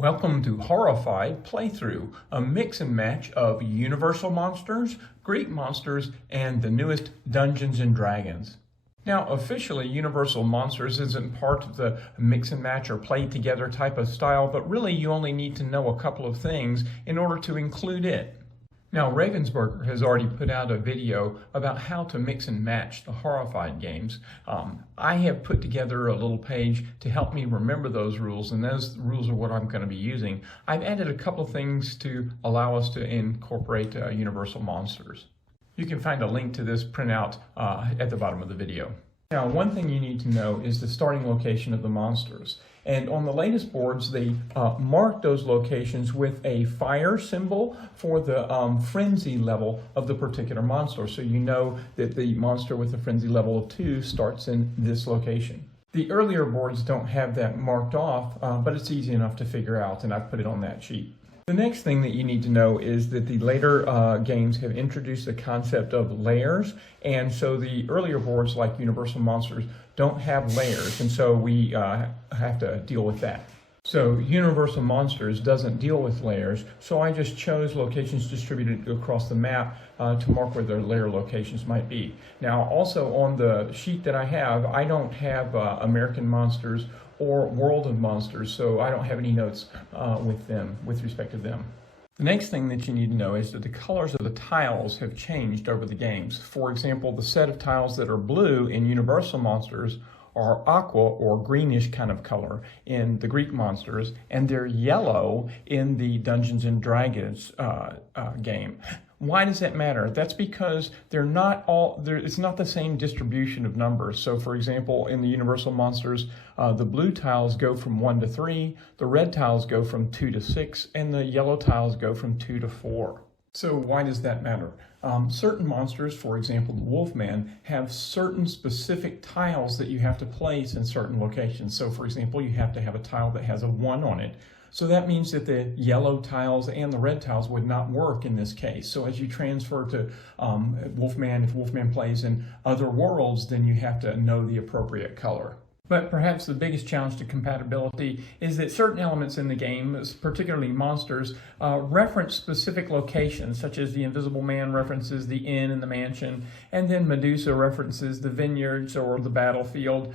Welcome to Horrified Playthrough, a mix and match of Universal monsters, Greek monsters, and the newest Dungeons & Dragons. Now, officially, Universal Monsters isn't part of the mix and match or play together type of style, but really you only need to know a couple of things in order to include it. Now, Ravensburger has already put out a video about how to mix and match the Horrified games. I have put together a little page to help me remember those rules, and those rules are what I'm going to be using. I've added a couple of things to allow us to incorporate Universal Monsters. You can find a link to this printout at the bottom of the video. Now, one thing you need to know is the starting location of the monsters. And on the latest boards, they mark those locations with a fire symbol for the frenzy level of the particular monster. So you know that the monster with the frenzy level of 2 starts in this location. The earlier boards don't have that marked off, but it's easy enough to figure out, and I've put it on that sheet. The next thing that you need to know is that the later games have introduced the concept of layers, and so the earlier boards like Universal Monsters don't have layers, and so we have to deal with that. So Universal Monsters doesn't deal with layers, so I just chose locations distributed across the map to mark where their layer locations might be. Now also on the sheet that I have, I don't have American Monsters or World of Monsters, so I don't have any notes with respect to them. The next thing that you need to know is that the colors of the tiles have changed over the games. For example, the set of tiles that are blue in Universal Monsters are aqua or greenish kind of color in the Greek monsters, and they're yellow in the Dungeons & Dragons game. Why does that matter? That's because it's not the same distribution of numbers. So for example, in the Universal Monsters, the blue tiles go from 1 to 3, the red tiles go from 2 to 6, and the yellow tiles go from 2 to 4. So why does that matter? Certain monsters, for example, the Wolfman, have certain specific tiles that you have to place in certain locations. So for example, you have to have a tile that has a 1 on it. So that means that the yellow tiles and the red tiles would not work in this case. So as you transfer to Wolfman, if Wolfman plays in other worlds, then you have to know the appropriate color. But perhaps the biggest challenge to compatibility is that certain elements in the game, particularly monsters, reference specific locations, such as the Invisible Man references the inn and the mansion, and then Medusa references the vineyards or the battlefield.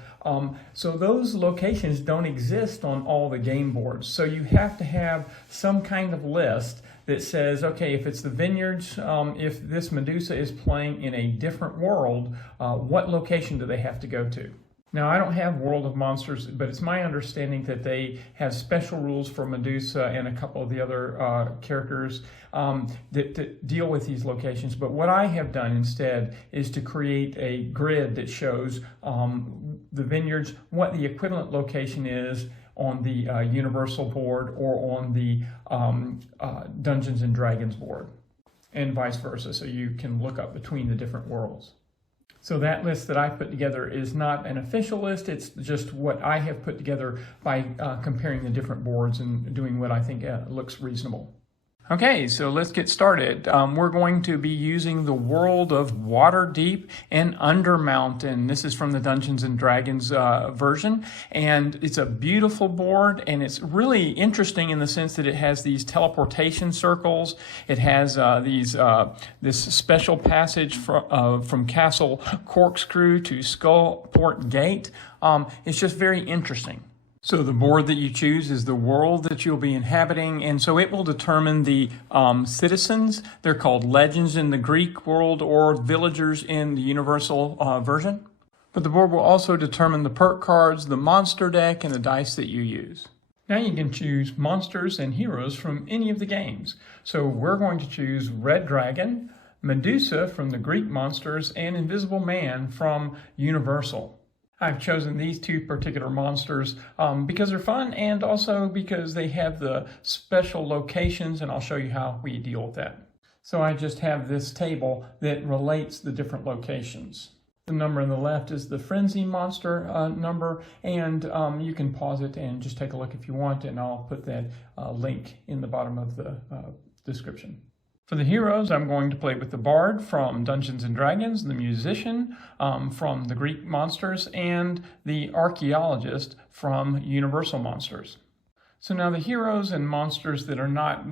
So those locations don't exist on all the game boards. So you have to have some kind of list that says, okay, if it's the vineyards, if this Medusa is playing in a different world, what location do they have to go to? Now, I don't have World of Monsters, but it's my understanding that they have special rules for Medusa and a couple of the other characters that deal with these locations. But what I have done instead is to create a grid that shows the vineyards, what the equivalent location is on the Universal board or on the Dungeons & Dragons board, and vice versa, so you can look up between the different worlds. So that list that I put together is not an official list, it's just what I have put together by comparing the different boards and doing what I think looks reasonable. Okay, so let's get started. We're going to be using the world of Waterdeep and Undermountain. This is from the Dungeons & Dragons version, and it's a beautiful board, and it's really interesting in the sense that it has these teleportation circles. It has this special passage from Castle Corkscrew to Skullport Gate. It's just very interesting. So the board that you choose is the world that you'll be inhabiting, and so it will determine the citizens. They're called legends in the Greek world or villagers in the Universal version. But the board will also determine the perk cards, the monster deck, and the dice that you use. Now you can choose monsters and heroes from any of the games. So we're going to choose Red Dragon, Medusa from the Greek monsters, and Invisible Man from Universal. I've chosen these two particular monsters because they're fun and also because they have the special locations, and I'll show you how we deal with that. So I just have this table that relates the different locations. The number on the left is the Frenzy monster number, and you can pause it and just take a look if you want, and I'll put that link in the bottom of the description. For the heroes, I'm going to play with the Bard from Dungeons & Dragons, the Musician from the Greek Monsters, and the Archaeologist from Universal Monsters. So now the heroes and monsters that are not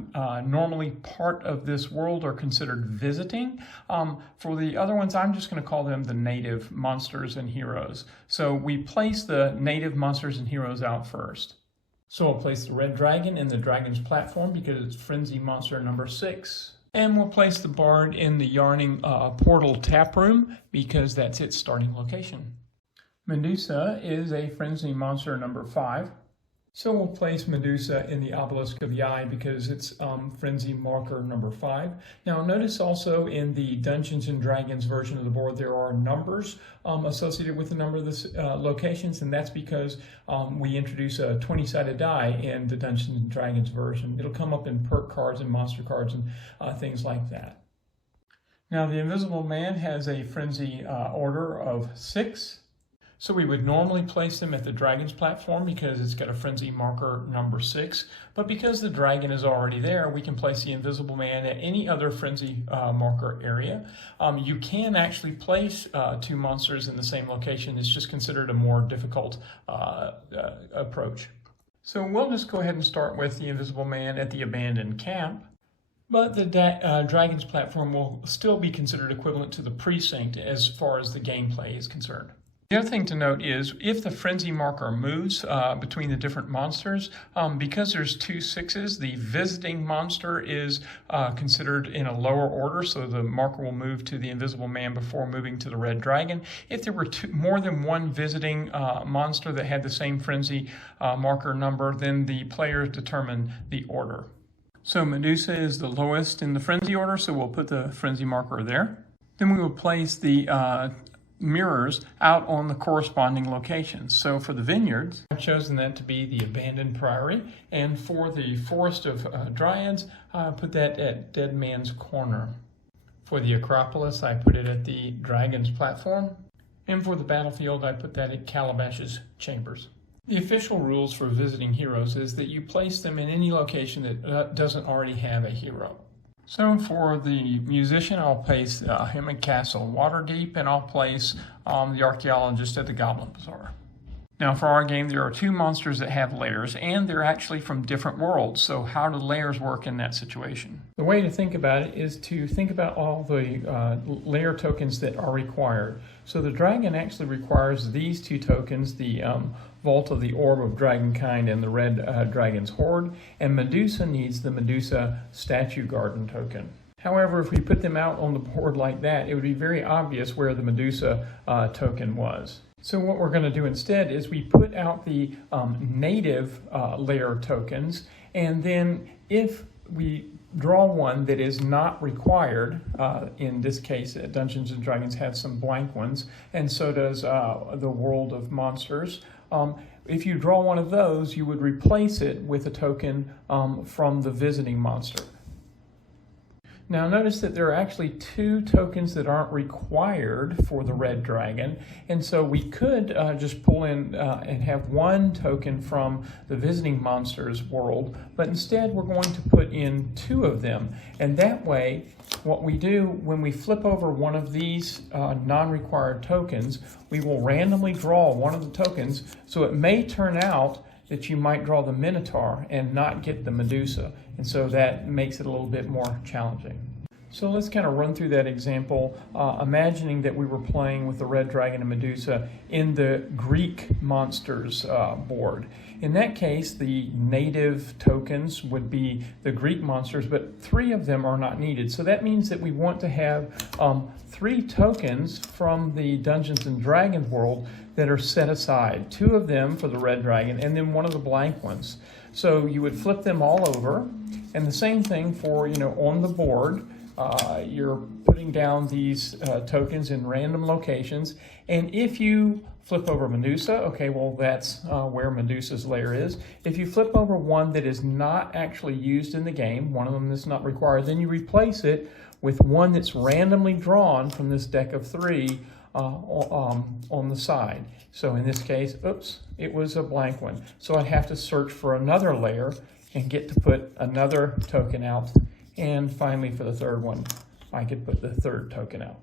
normally part of this world are considered visiting. For the other ones, I'm just going to call them the native monsters and heroes. So we place the native monsters and heroes out first. So I'll place the red dragon in the dragon's platform because it's frenzy monster number 6. And we'll place the bard in the yarning portal tap room because that's its starting location. Medusa is a frenzy monster number 5. So we'll place Medusa in the obelisk of the eye because it's frenzy marker number 5. Now notice also in the Dungeons and Dragons version of the board there are numbers associated with the number of the locations, and that's because we introduce a 20-sided die in the Dungeons and Dragons version. It'll come up in perk cards and monster cards and things like that. Now the Invisible Man has a frenzy order of 6. So we would normally place them at the dragon's platform because it's got a frenzy marker number 6. But because the dragon is already there, we can place the Invisible Man at any other frenzy marker area. You can actually place 2 monsters in the same location. It's just considered a more difficult approach. So we'll just go ahead and start with the Invisible Man at the abandoned camp. But the dragon's platform will still be considered equivalent to the precinct as far as the gameplay is concerned. The other thing to note is if the frenzy marker moves between the different monsters, because there's 2 6s, the visiting monster is considered in a lower order, so the marker will move to the Invisible Man before moving to the red dragon. If there were more than one visiting monster that had the same frenzy marker number, then the players determine the order. So Medusa is the lowest in the frenzy order, so we'll put the frenzy marker there. Then we will place the mirrors out on the corresponding locations. So for the vineyards, I've chosen that to be the abandoned priory, and for the forest of dryads, I put that at Dead Man's Corner. For the Acropolis, I put it at the dragon's platform, and for the battlefield, I put that at Calabash's chambers. The official rules for visiting heroes is that you place them in any location that doesn't already have a hero. So for the musician, I'll place him at Castle Waterdeep, and I'll place the archaeologist at the Goblin Bazaar. Now for our game, there are 2 monsters that have layers, and they're actually from different worlds. So how do layers work in that situation? The way to think about it is to think about all the layer tokens that are required. So the dragon actually requires these 2 tokens, the Vault of the Orb of Dragonkind and the Red Dragon's Hoard, and Medusa needs the Medusa Statue Garden token. However, if we put them out on the board like that, it would be very obvious where the Medusa token was. So what we're going to do instead is we put out the native layer tokens, and then if we draw one that is not required, in this case Dungeons & Dragons has some blank ones, and so does the World of Monsters. If you draw one of those, you would replace it with a token from the visiting monster. Now notice that there are actually 2 tokens that aren't required for the red dragon, and so we could just pull in and have 1 token from the visiting monster's world, but instead we're going to put in 2 of them, and that way what we do when we flip over one of these non-required tokens, we will randomly draw one of the tokens, so it may turn out that you might draw the Minotaur and not get the Medusa, and so that makes it a little bit more challenging. So let's kind of run through that example, imagining that we were playing with the Red Dragon and Medusa in the Greek monsters board. In that case, the native tokens would be the Greek monsters, but 3 of them are not needed. So that means that we want to have 3 tokens from the Dungeons and Dragons world that are set aside. 2 of them for the Red Dragon, and then 1 of the blank ones. So you would flip them all over, and the same thing for, on the board. You're putting down these tokens in random locations, and if you flip over Medusa, okay, well that's where Medusa's lair is. If you flip over one that is not actually used in the game, one of them that's not required, then you replace it with one that's randomly drawn from this deck of 3 on the side. So in this case, oops, it was a blank one. So I'd have to search for another layer and get to put another token out. And finally, for the 3rd one, I could put the 3rd token out.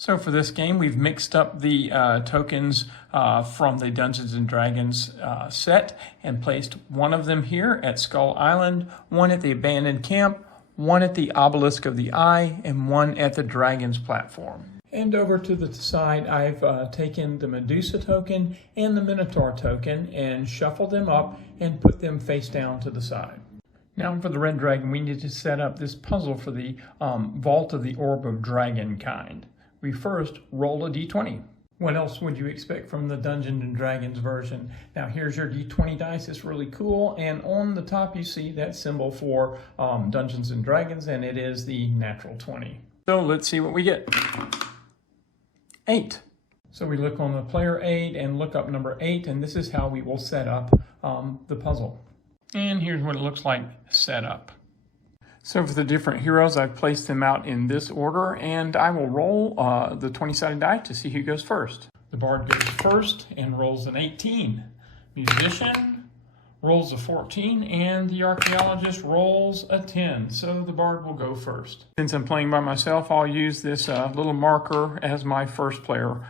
So for this game, we've mixed up the tokens from the Dungeons & Dragons set and placed one of them here at Skull Island, one at the Abandoned Camp, one at the Obelisk of the Eye, and one at the Dragon's platform. And over to the side, I've taken the Medusa token and the Minotaur token and shuffled them up and put them face down to the side. Now for the Red Dragon, we need to set up this puzzle for the Vault of the Orb of Dragon kind. We first roll a d20. What else would you expect from the Dungeons & Dragons version? Now here's your d20 dice. It's really cool. And on the top you see that symbol for Dungeons & Dragons, and it is the natural 20. So let's see what we get. 8. So we look on the player aid and look up number 8, and this is how we will set up the puzzle. And here's what it looks like set up. So for the different heroes, I've placed them out in this order, and I will roll the 20-sided die to see who goes first. The Bard goes first and rolls an 18. Musician rolls a 14, and the Archaeologist rolls a 10. So the Bard will go first. Since I'm playing by myself, I'll use this little marker as my first player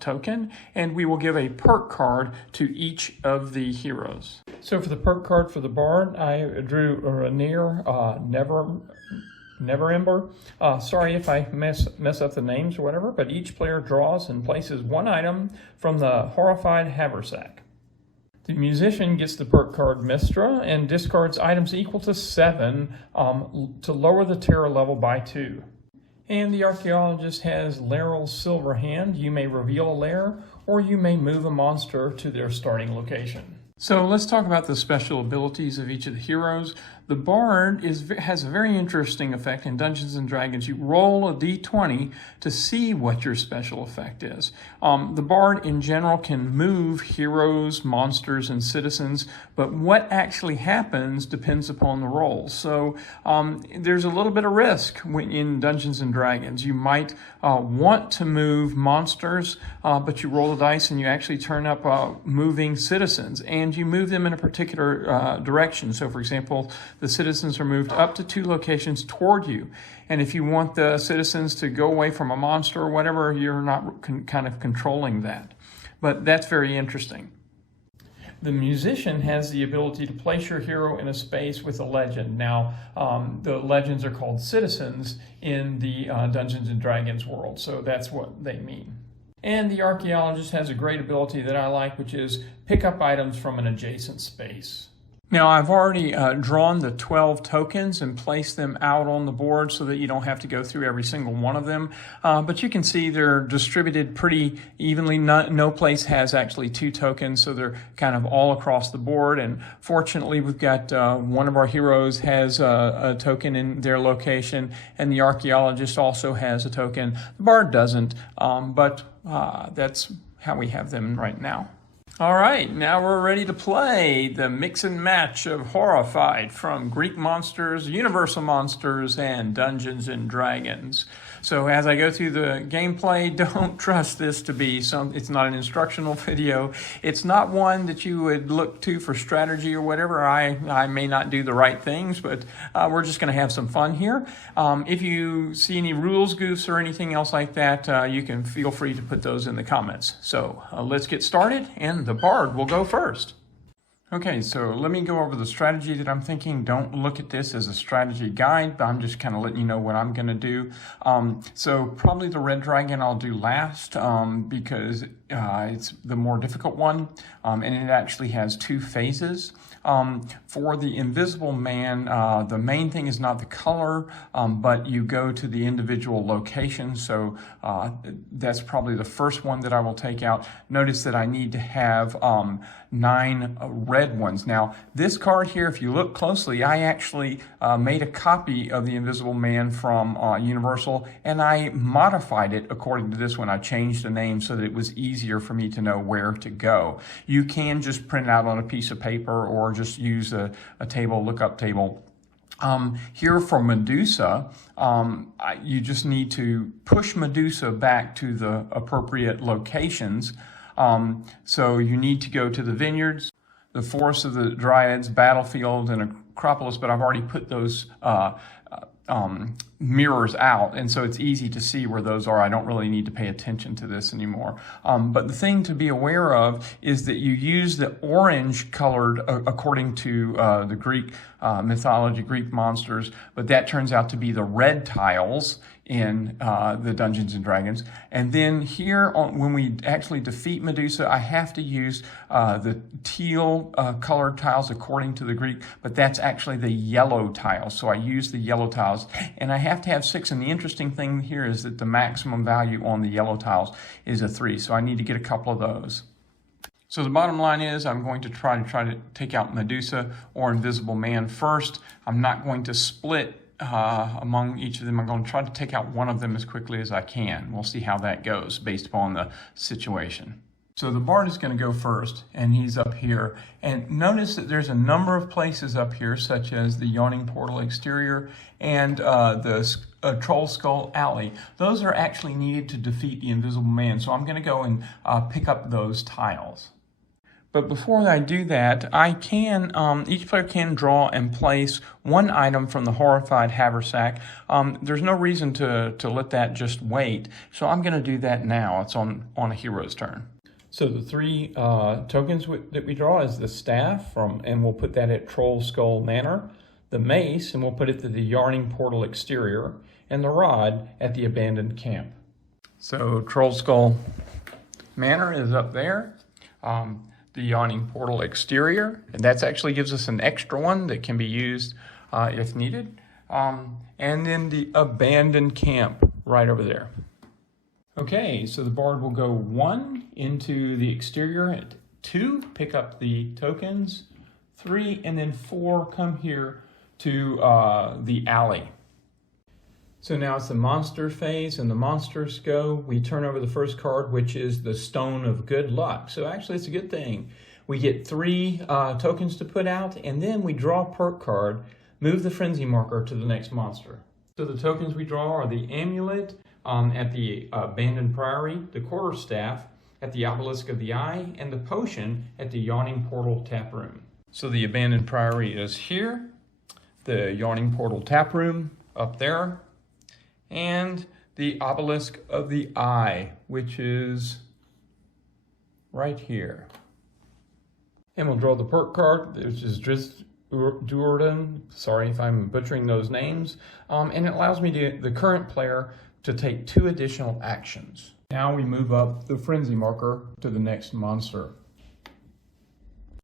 token, and we will give a perk card to each of the heroes. So for the perk card for the Bard, I drew Rainier, Never Ember. Sorry if I mess up the names or whatever, but each player draws and places one item from the Horrified Haversack. The Musician gets the perk card Mistra and discards items equal to 7 to lower the terror level by 2. And the Archaeologist has Laeral's Silver Hand. You may reveal a lair, or you may move a monster to their starting location. So let's talk about the special abilities of each of the heroes. The Bard has a very interesting effect in Dungeons & Dragons. You roll a d20 to see what your special effect is. The Bard in general can move heroes, monsters, and citizens, but what actually happens depends upon the roll. So there's a little bit of risk in Dungeons & Dragons. You might want to move monsters, but you roll the dice and you actually turn up moving citizens, and you move them in a particular direction. So for example, the citizens are moved up to 2 locations toward you. And if you want the citizens to go away from a monster or whatever, you're not kind of controlling that. But that's very interesting. The Musician has the ability to place your hero in a space with a legend. Now, the legends are called citizens in the Dungeons & Dragons world, so that's what they mean. And the Archaeologist has a great ability that I like, which is pick up items from an adjacent space. Now, I've already drawn the 12 tokens and placed them out on the board so that you don't have to go through every single one of them. But you can see they're distributed pretty evenly. No place has actually 2 tokens, so they're kind of all across the board. And fortunately, we've got one of our heroes has a token in their location, and the Archaeologist also has a token. The Bard doesn't, but that's how we have them right now. All right, now we're ready to play the mix and match of Horrified from Greek Monsters, Universal Monsters, and Dungeons & Dragons. So as I go through the gameplay, don't trust this to be it's not an instructional video. It's not one that you would look to for strategy or whatever. I may not do the right things, but we're just going to have some fun here. If you see any rules goofs or anything else like that, you can feel free to put those in the comments. So let's get started, and the Bard will go first. Okay, so let me go over the strategy that I'm thinking. Don't look at this as a strategy guide, but I'm just kind of letting you know what I'm going to do. So probably the Red Dragon I'll do last because it's the more difficult one, and it actually has 2 phases. For the Invisible Man, the main thing is not the color, but you go to the individual location. So that's probably the first one that I will take out. Notice that I need to have 9 red ones. Now, this card here, if you look closely, I actually made a copy of the Invisible Man from Universal, and I modified it according to this one. I changed the name so that it was easier for me to know where to go. You can just print it out on a piece of paper or just use a table, lookup table. Here for Medusa, you just need to push Medusa back to the appropriate locations. So you need to go to the vineyards, the Forest of the Dryads, Battlefield, and Acropolis, but I've already put those mirrors out, and so it's easy to see where those are. I don't really need to pay attention to this anymore. But the thing to be aware of is that you use the orange colored according to the Greek mythology, Greek monsters, but that turns out to be the red tiles in the Dungeons and Dragons. And then here, when we actually defeat Medusa, I have to use the teal colored tiles according to the Greek, but that's actually the yellow tiles. So I use the yellow tiles, and I have to have 6. And the interesting thing here is that the maximum value on the yellow tiles is a 3. So I need to get a couple of those. So the bottom line is I'm going to try to take out Medusa or Invisible Man first. I'm not going to split among each of them. I'm going to try to take out one of them as quickly as I can. We'll see how that goes based upon the situation. So the bard is going to go first, and he's up here. And notice that there's a number of places up here, such as the Yawning Portal exterior and the Troll Skull Alley. Those are actually needed to defeat the Invisible Man. So I'm going to go and pick up those tiles. But before I do that, I can, each player can draw and place one item from the Horrified Haversack. There's no reason to let that just wait, so I'm going to do that now. It's on a hero's turn. So the 3 tokens that we draw is the staff, and we'll put that at Troll Skull Manor, the mace, and we'll put it to the Yawning Portal exterior, and the rod at the abandoned camp. So Troll Skull Manor is up there. The Yawning Portal exterior, and that actually gives us an extra one that can be used if needed. And then the abandoned camp right over there. Okay, so the bard will go 1 into the exterior, at 2, pick up the tokens, 3, and then 4, come here to the alley. So now it's the monster phase, and the monsters go. We turn over the first card, which is the Stone of Good Luck. So actually it's a good thing. We get 3 tokens to put out, and then we draw a perk card, move the frenzy marker to the next monster. So the tokens we draw are the amulet at the abandoned priory, the quarterstaff at the obelisk of the eye, and the potion at the Yawning Portal tap room. So the abandoned priory is here, the Yawning Portal tap room up there, and the obelisk of the eye, which is right here. And we'll draw the perk card, which is Duerden. Sorry if I'm butchering those names. And it allows me the current player to take 2 additional actions. Now we move up the frenzy marker to the next monster.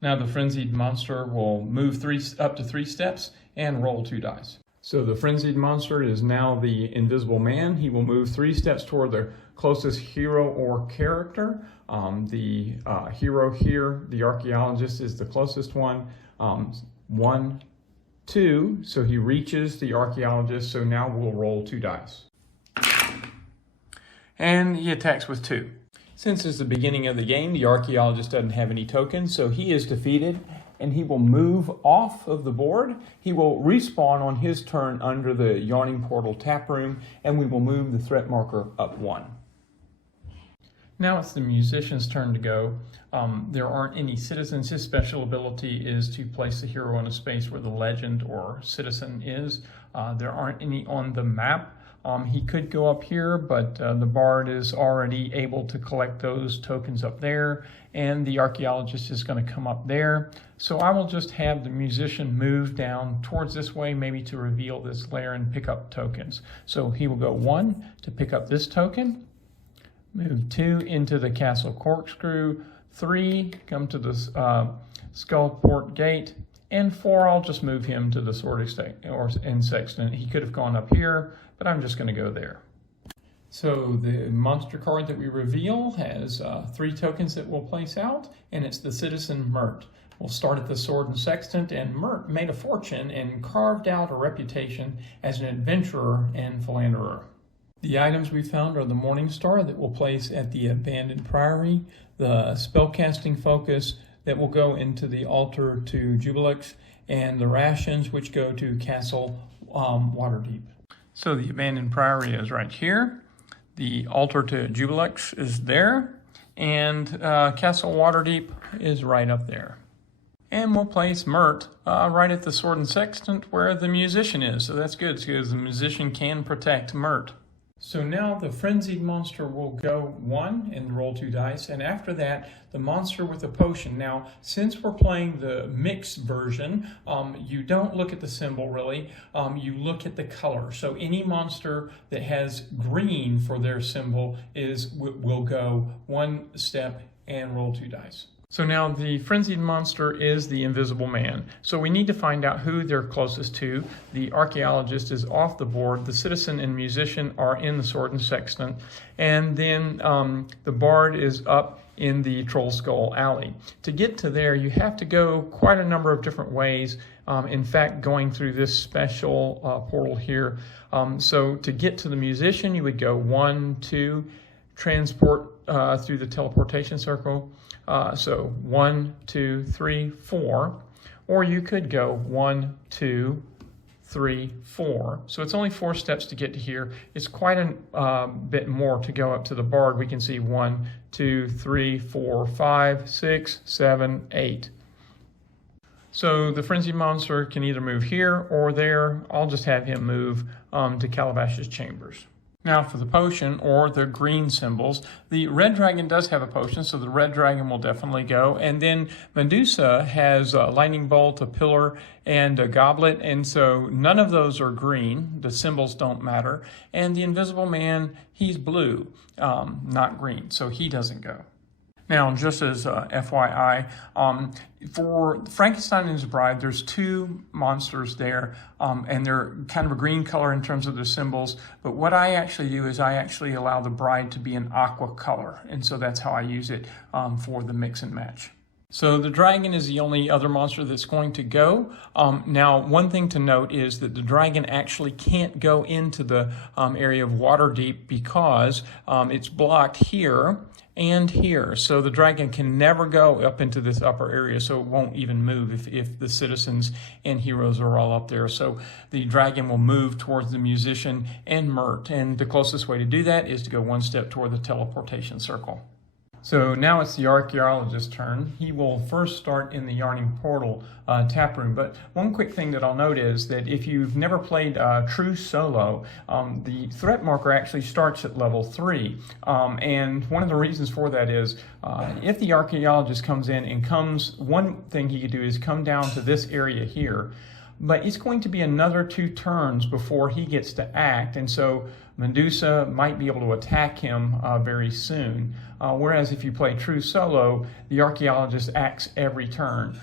Now the frenzied monster will move up to 3 steps and roll 2 dice. So the frenzied monster is now the Invisible Man. He will move 3 steps toward the closest hero or character. The hero here, the archaeologist, is the closest one. 1, 2, so he reaches the archaeologist, so now we'll roll 2 dice. And he attacks with 2. Since it's the beginning of the game, the archaeologist doesn't have any tokens, so he is defeated, and he will move off of the board. He will respawn on his turn under the Yawning Portal tap room, and we will move the threat marker up 1. Now it's the musician's turn to go. There aren't any citizens. His special ability is to place the hero in a space where the legend or citizen is. There aren't any on the map. He could go up here, but the bard is already able to collect those tokens up there, and the archaeologist is going to come up there. So I will just have the musician move down towards this way, maybe to reveal this layer and pick up tokens. So he will go 1 to pick up this token, move 2 into the castle corkscrew, 3 come to the skullport gate, and 4 I'll just move him to the sword and sextant. He could have gone up here, but I'm just going to go there. So the monster card that we reveal has 3 tokens that we'll place out, and it's the citizen Mert. We'll start at the sword and sextant, and Mert made a fortune and carved out a reputation as an adventurer and philanderer. The items we found are the Morning Star that we'll place at the abandoned priory, the spellcasting focus that will go into the altar to Jubilix, and the rations which go to Castle Waterdeep. So the abandoned priory is right here. The altar to Jubilix is there, and Castle Waterdeep is right up there. And we'll place Mert right at the sword and sextant where the musician is. So that's good because the musician can protect Mert. So now the frenzied monster will go 1 and roll 2 dice, and after that, the monster with the potion. Now, since we're playing the mixed version, you don't look at the symbol really, you look at the color. So any monster that has green for their symbol will go 1 step and roll 2 dice. So now the frenzied monster is the Invisible Man. So we need to find out who they're closest to. The archaeologist is off the board. The citizen and musician are in the sword and sextant. And then the bard is up in the Troll Skull Alley. To get to there, you have to go quite a number of different ways. In fact, going through this special portal here. So to get to the musician, you would go 1, 2, transport through the teleportation circle. So 1, 2, 3, 4, or you could go 1, 2, 3, 4. So it's only 4 steps to get to here. It's quite a bit more to go up to the bard. We can see 1, 2, 3, 4, 5, 6, 7, 8. So the frenzied monster can either move here or there. I'll just have him move to Calabash's chambers. Now for the potion, or the green symbols, the red dragon does have a potion, so the red dragon will definitely go. And then Medusa has a lightning bolt, a pillar, and a goblet, and so none of those are green. The symbols don't matter. And the Invisible Man, he's blue, not green, so he doesn't go. Now, just as FYI, for Frankenstein and his bride, there's 2 monsters there, and they're kind of a green color in terms of the symbols. But what I actually do is I actually allow the bride to be an aqua color, and so that's how I use it for the mix and match. So the dragon is the only other monster that's going to go. Now, one thing to note is that the dragon actually can't go into the area of Waterdeep because it's blocked here and here. So the dragon can never go up into this upper area, so it won't even move if the citizens and heroes are all up there. So the dragon will move towards the musician and Mert, and the closest way to do that is to go 1 step toward the teleportation circle. So now it's the archaeologist's turn. He will first start in the Yarning Portal tap room. But one quick thing that I'll note is that if you've never played true solo, the threat marker actually starts at level 3. And one of the reasons for that is if the archaeologist comes in and one thing he could do is come down to this area here. But it's going to be another 2 turns before he gets to act, and so Medusa might be able to attack him very soon. Whereas if you play true solo, the archaeologist acts every turn.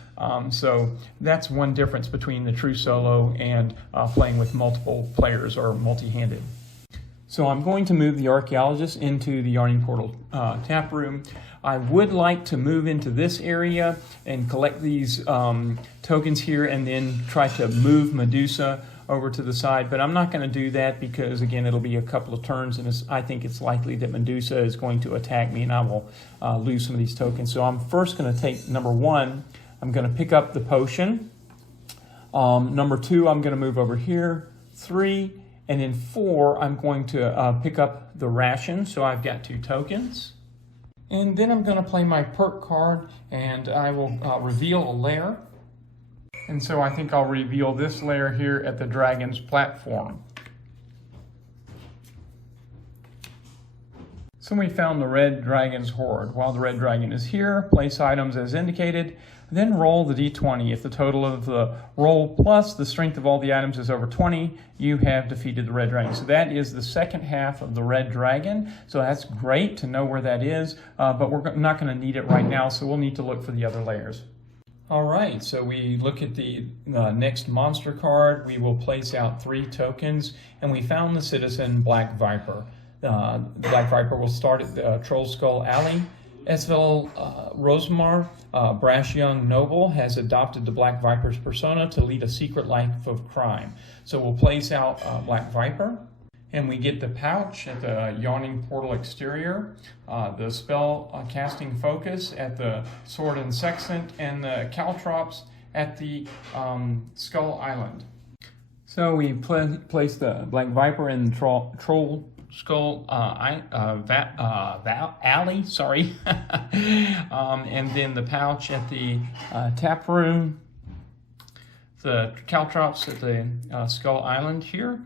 So that's one difference between the true solo and playing with multiple players or multi-handed. So I'm going to move the archaeologist into the Yarning Portal tap room. I would like to move into this area and collect these tokens here and then try to move Medusa over to the side, but I'm not going to do that because, again, it'll be a couple of turns, and I think it's likely that Medusa is going to attack me and I will lose some of these tokens. So I'm first going to take number 1. I'm going to pick up the potion. Number 2, I'm going to move over here. 3, and then 4, I'm going to pick up the ration, so I've got 2 tokens. And then I'm going to play my perk card, and I will reveal a lair. And so I think I'll reveal this lair here at the dragon's platform. So we found the red dragon's hoard. While the red dragon is here, place items as indicated, then roll the d20. If the total of the roll plus the strength of all the items is over 20, you have defeated the red dragon. So that is the second half of the red dragon. So that's great to know where that is, but we're not going to need it right now, so we'll need to look for the other layers. All right, so we look at the next monster card. We will place out 3 tokens, and we found the citizen Black Viper. Black Viper will start at the Troll Skull Alley. Esvel Rosemar, brash young noble, has adopted the Black Viper's persona to lead a secret life of crime. So we'll place out Black Viper, and we get the pouch at the Yarning Portal exterior, the spell casting focus at the sword and sextant, and the caltrops at the Skull Island. So we place the Black Viper in the Troll Skull Alley, sorry. And then the pouch at the tap room, the caltrops at the Skull Island here,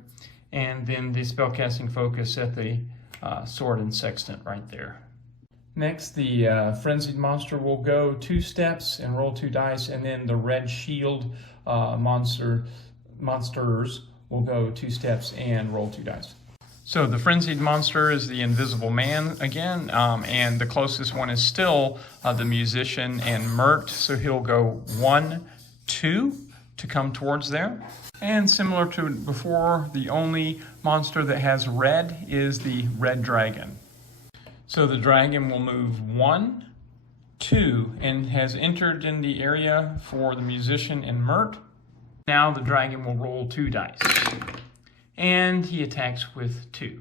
and then the spellcasting focus at the sword and sextant right there. Next, the frenzied monster will go 2 steps and roll 2 dice, and then the red shield monsters will go 2 steps and roll 2 dice. So the frenzied monster is the invisible man again, and the closest one is still the musician and Mert, so he'll go 1, 2 to come towards there. And similar to before, the only monster that has red is the red dragon. So the dragon will move 1, 2, and has entered in the area for the musician and Mert. Now the dragon will roll 2 dice. And he attacks with 2.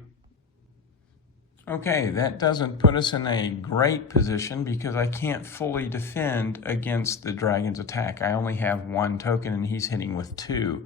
Okay, that doesn't put us in a great position because I can't fully defend against the dragon's attack. I only have 1 token and he's hitting with 2.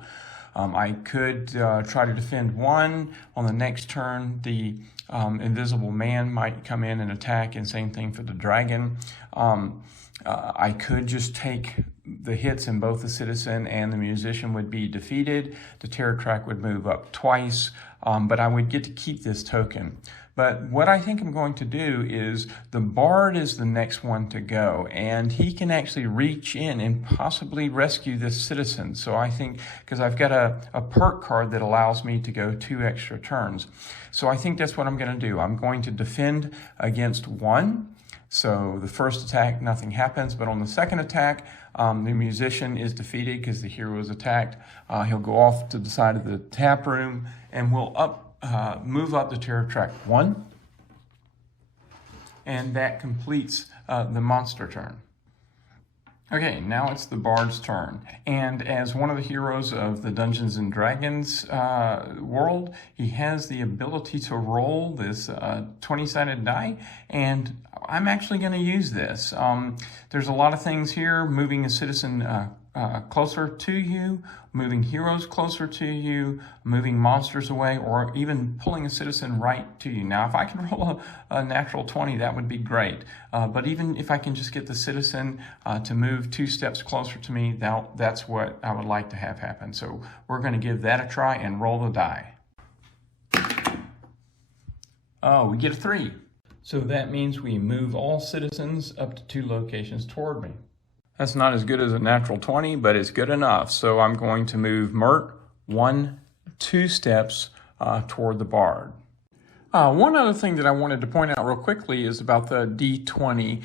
I could try to defend 1. On the next turn, the invisible man might come in and attack, and same thing for the dragon. I could just take the hits, and both the citizen and the musician would be defeated. The terror track would move up twice, but I would get to keep this token. But what I think I'm going to do is the bard is the next one to go, and he can actually reach in and possibly rescue this citizen. So I think, because I've got a perk card that allows me to go 2 extra turns. So I think that's what I'm going to do. I'm going to defend against 1. So the first attack, nothing happens, but on the second attack, the musician is defeated because the hero is attacked. He'll go off to the side of the tap room, and we'll move up the terror track 1, and that completes the monster turn. Okay, now it's the bard's turn, and as one of the heroes of the Dungeons and Dragons world, he has the ability to roll this 20-sided die, and I'm actually going to use this. There's a lot of things here: moving a citizen closer to you, moving heroes closer to you, moving monsters away, or even pulling a citizen right to you. Now, if I can roll a natural 20, that would be great. But even if I can just get the citizen to move 2 steps closer to me, that's what I would like to have happen. So we're going to give that a try and roll the die. Oh, we get a 3. So that means we move all citizens up to 2 locations toward me. That's not as good as a natural 20, but it's good enough. So I'm going to move Mert 1, 2 steps toward the bard. One other thing that I wanted to point out real quickly is about the D20.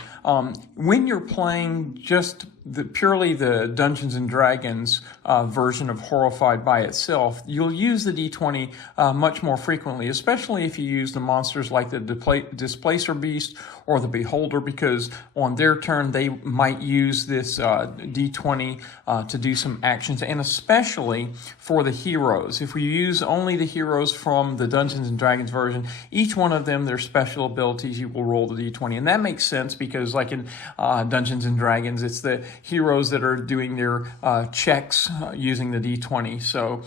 When you're playing just purely the Dungeons and Dragons version of Horrified by itself, you'll use the D20 much more frequently, especially if you use the monsters like the Displacer Beast or the Beholder, because on their turn they might use this D20 to do some actions, and especially for the heroes. If we use only the heroes from the Dungeons and Dragons version, each one of them, their special abilities, you will roll the D20. And that makes sense because like in Dungeons and Dragons, it's the heroes that are doing their checks using the D20. So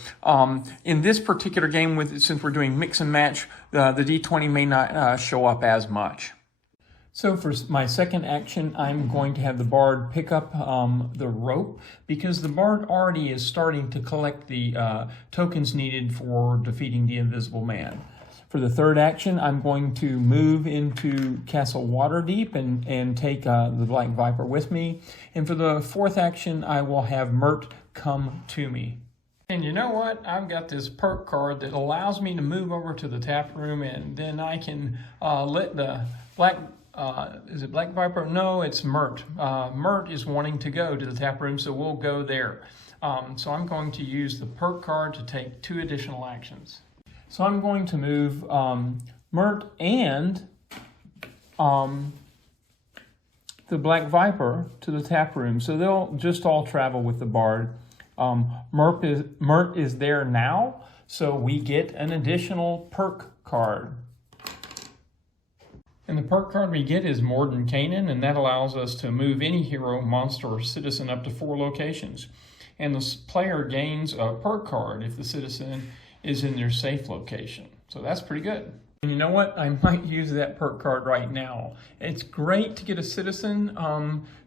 in this particular game, since we're doing mix and match, the D20 may not show up as much. So for my second action, I'm going to have the bard pick up the rope, because the bard already is starting to collect the tokens needed for defeating the invisible man. For the third action, I'm going to move into Castle Waterdeep and take the Black Viper with me. And for the fourth action, I will have Mert come to me. And you know what? I've got this perk card that allows me to move over to the tap room, and then I can let the Black... is it Black Viper? No, it's Mert. Mert is wanting to go to the tap room, so we'll go there. So I'm going to use the perk card to take 2 additional actions. So I'm going to move Mert and the Black Viper to the tap room, so they'll just all travel with the bard. Mert is there now, so we get an additional perk card. And the perk card we get is Morden Canaan, and that allows us to move any hero, monster, or citizen up to 4 locations. And the player gains a perk card if the citizen is in their safe location. So that's pretty good. And you know what? I might use that perk card right now. It's great to get a citizen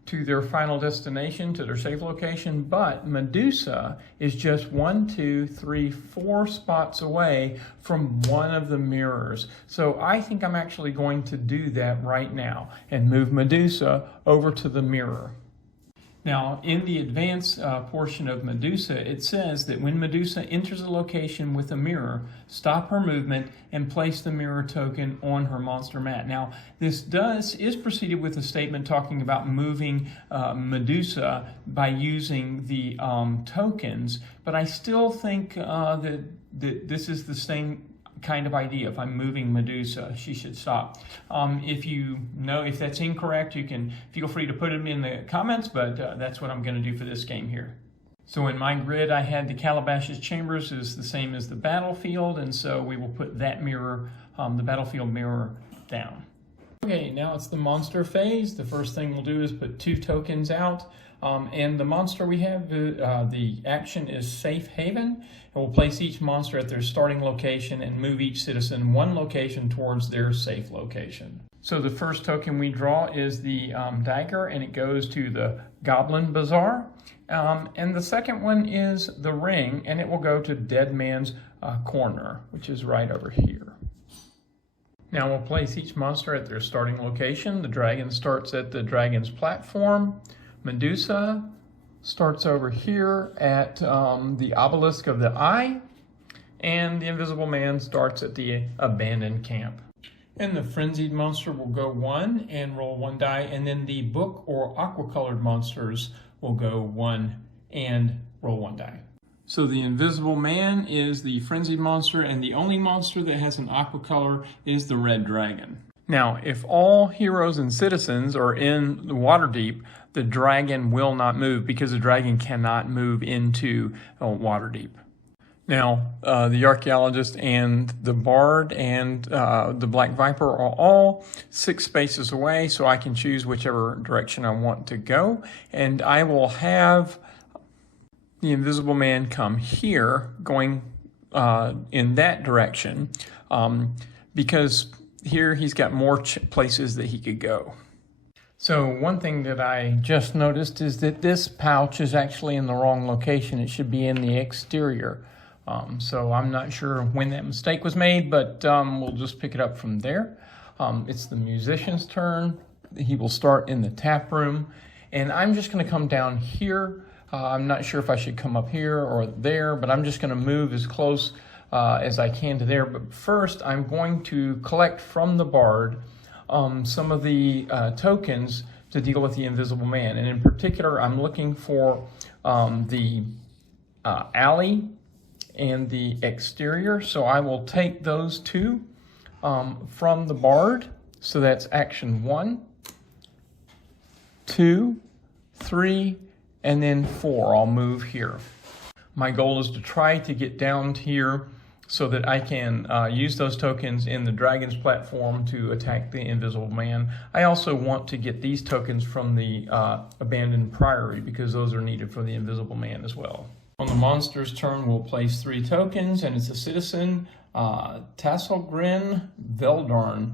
to their final destination, to their safe location, but Medusa is just 1, 2, 3, 4 spots away from one of the mirrors. So I think I'm actually going to do that right now and move Medusa over to the mirror. Now, in the advanced portion of Medusa, it says that when Medusa enters a location with a mirror, stop her movement and place the mirror token on her monster mat. Now, this is preceded with a statement talking about moving Medusa by using the tokens, but I still think that this is the same kind of idea. If I'm moving Medusa, she should stop. If you know if that's incorrect, you can feel free to put them in the comments, but that's what I'm going to do for this game here. So in my grid, I had the Calabash's Chambers is the same as the battlefield, and so we will put that mirror, the battlefield mirror, down. Okay, now it's the monster phase. The first thing we'll do is put 2 tokens out. And the monster we have, the action is Safe Haven. And we'll place each monster at their starting location and move each citizen 1 location towards their safe location. So the first token we draw is the dagger, and it goes to the Goblin Bazaar. And the second one is the ring, and it will go to Dead Man's Corner, which is right over here. Now we'll place each monster at their starting location. The dragon starts at the dragon's platform. Medusa starts over here at the obelisk of the eye, and the invisible man starts at the abandoned camp. And the frenzied monster will go 1 and roll 1 die, and then the book or aqua-colored monsters will go 1 and roll 1 die. So the invisible man is the frenzied monster, and the only monster that has an aqua color is the red dragon. Now, if all heroes and citizens are in the Waterdeep, the dragon will not move because the dragon cannot move into Waterdeep. Now, the archaeologist and the bard and the black viper are all 6 spaces away, so I can choose whichever direction I want to go. And I will have the invisible man come here, going in that direction, because here he's got more places that he could go. So one thing that I just noticed is that this pouch is actually in the wrong location. It should be in the exterior. So I'm not sure when that mistake was made, but we'll just pick it up from there. It's the musician's turn. He will start in the tap room, and I'm just going to come down here. I'm not sure if I should come up here or there, but I'm just going to move as close as I can to there. But first, I'm going to collect from the bard some of the tokens to deal with the invisible man. And in particular, I'm looking for the alley and the exterior. So I will take those 2 from the bard. So that's action 1, 2, 3, and then 4. I'll move here. My goal is to try to get down here so that I can use those tokens in the dragon's platform to attack the invisible man. I also want to get these tokens from the abandoned priory because those are needed for the invisible man as well. On the monster's turn, we'll place 3 tokens, and it's a citizen. Tasselgrin Veldorn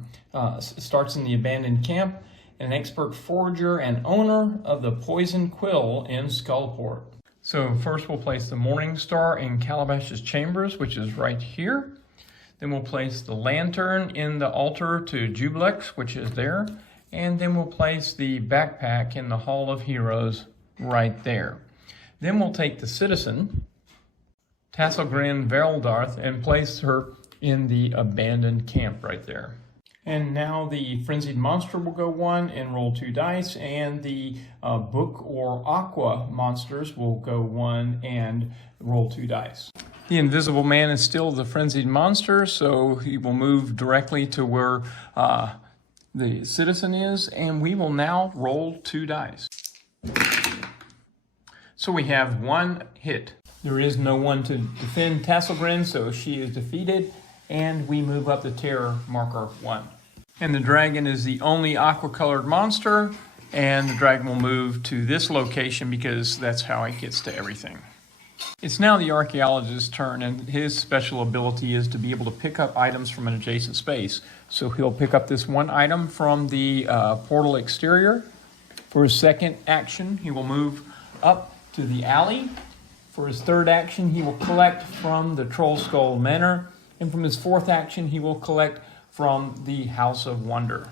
starts in the abandoned camp, an expert forger and owner of the Poison Quill in Skullport. So first we'll place the Morning Star in Calabash's Chambers, which is right here. Then we'll place the lantern in the altar to Jublex, which is there. And then we'll place the backpack in the Hall of Heroes right there. Then we'll take the citizen, Tasselgrin Vereldarth, and place her in the abandoned camp right there. And now the frenzied monster will go 1 and roll 2 dice, and the book or aqua monsters will go 1 and roll 2 dice. The invisible man is still the frenzied monster, so he will move directly to where the citizen is, and we will now roll 2 dice. So we have 1 hit. There is no one to defend Tasselgrin, so she is defeated, and we move up the terror marker 1. And the dragon is the only aqua-colored monster, and the dragon will move to this location because that's how it gets to everything. It's now the archaeologist's turn, and his special ability is to be able to pick up items from an adjacent space. So he'll pick up this one item from the portal exterior. For his second action, he will move up to the alley. For his third action, he will collect from the Troll Skull Manor. And from his fourth action, he will collect from the House of Wonder.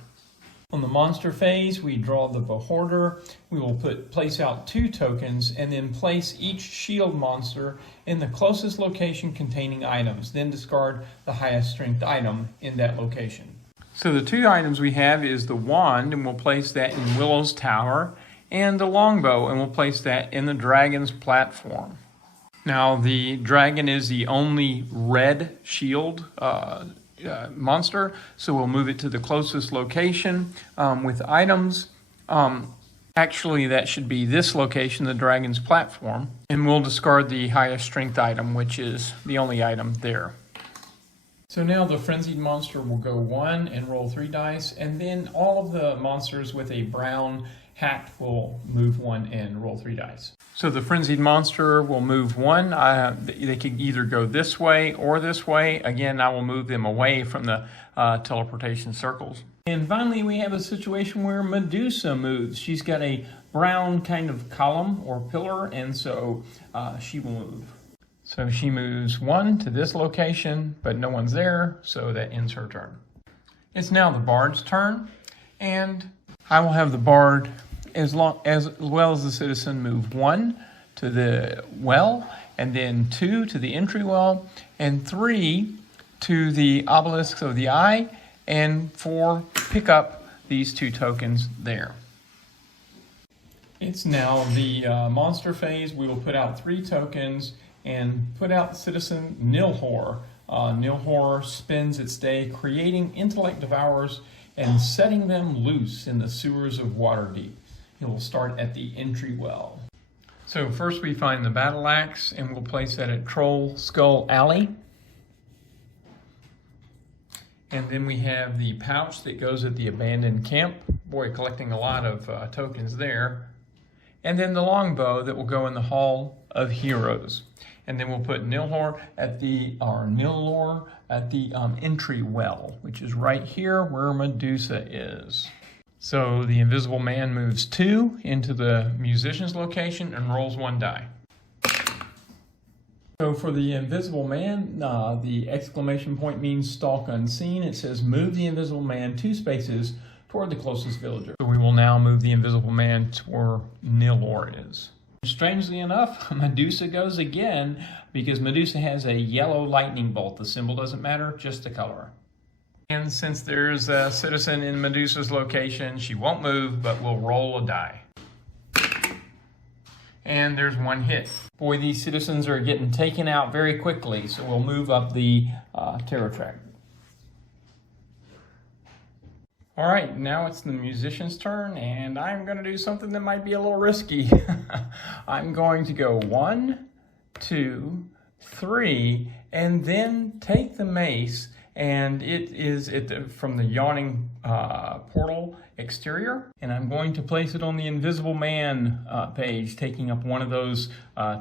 On the monster phase, we draw the Beholder. We will place out 2 tokens and then place each shield monster in the closest location containing items. Then discard the highest strength item in that location. So the 2 items we have is the wand, and we'll place that in Willow's tower, and the longbow, and we'll place that in the dragon's platform. Now the dragon is the only red shield monster, so we'll move it to the closest location with items. Actually, that should be this location, the dragon's platform, and we'll discard the highest strength item, which is the only item there. So now the frenzied monster will go 1 and roll 3 dice, and then all of the monsters with a brown hat will move 1 and roll 3 dice. So the frenzied monster will move 1. They can either go this way or this way. Again, I will move them away from the teleportation circles. And finally, we have a situation where Medusa moves. She's got a brown kind of column or pillar, and so she will move. So she moves 1 to this location, but no one's there, so that ends her turn. It's now the bard's turn, and I will have the bard as well as the citizen move 1 to the well, and then 2 to the entry well, and 3 to the obelisks of the eye, and 4 pick up these 2 tokens there. It's now the monster phase. We will put out 3 tokens and put out citizen Nilhor. Nilhor spends its day creating intellect devourers and setting them loose in the sewers of Waterdeep. It will start at the entry well. So first we find the battle axe, and we'll place that at Troll Skull Alley. And then we have the pouch that goes at the abandoned camp. Boy, collecting a lot of tokens there. And then the longbow that will go in the Hall of Heroes. And then we'll put Nilhor at the entry well, which is right here where Medusa is. So the Invisible Man moves 2 into the musician's location and rolls 1 die. So for the Invisible Man, the exclamation point means stalk unseen. It says move the Invisible Man 2 spaces toward the closest villager. So we will now move the Invisible Man to where Nilhor is. Strangely enough, Medusa goes again because Medusa has a yellow lightning bolt. The symbol doesn't matter, just the color. And since there's a citizen in Medusa's location, she won't move, but will roll a die. And there's 1 hit. Boy, these citizens are getting taken out very quickly, so we'll move up the terror track. All right, now it's the musician's turn, and I'm going to do something that might be a little risky. I'm going to go 1, 2, 3, and then take the mace, and it is from the yawning portal exterior, and I'm going to place it on the Invisible Man page, taking up 1 of those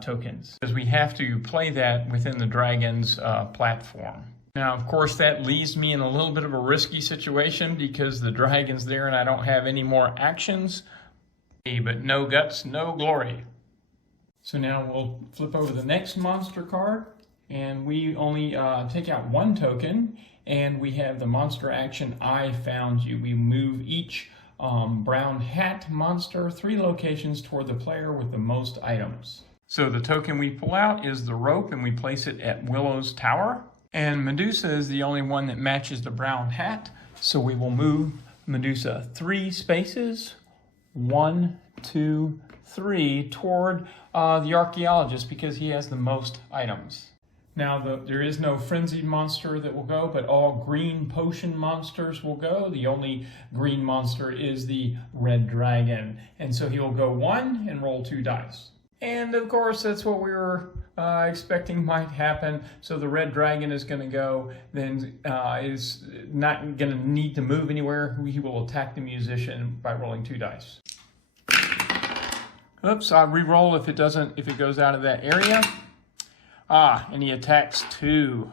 tokens, because we have to play that within the dragon's platform. Now, of course, that leaves me in a little bit of a risky situation because the dragon's there and I don't have any more actions. But no guts, no glory. So now we'll flip over the next monster card, and we only take out 1 token, and we have the monster action, I Found You. We move each brown hat monster 3 locations toward the player with the most items. So the token we pull out is the rope, and we place it at Willow's tower. And Medusa is the only one that matches the brown hat, so we will move Medusa 3 spaces, 1, 2, 3, toward the archaeologist because he has the most items. Now, there is no frenzied monster that will go, but all green potion monsters will go. The only green monster is the red dragon, and so he will go 1 and roll 2 dice. And of course, that's what we were expecting might happen. So the red dragon is going to go, then is not going to need to move anywhere. He will attack the musician by rolling 2 dice. Oops, I re-roll if it goes out of that area. And he attacks 2.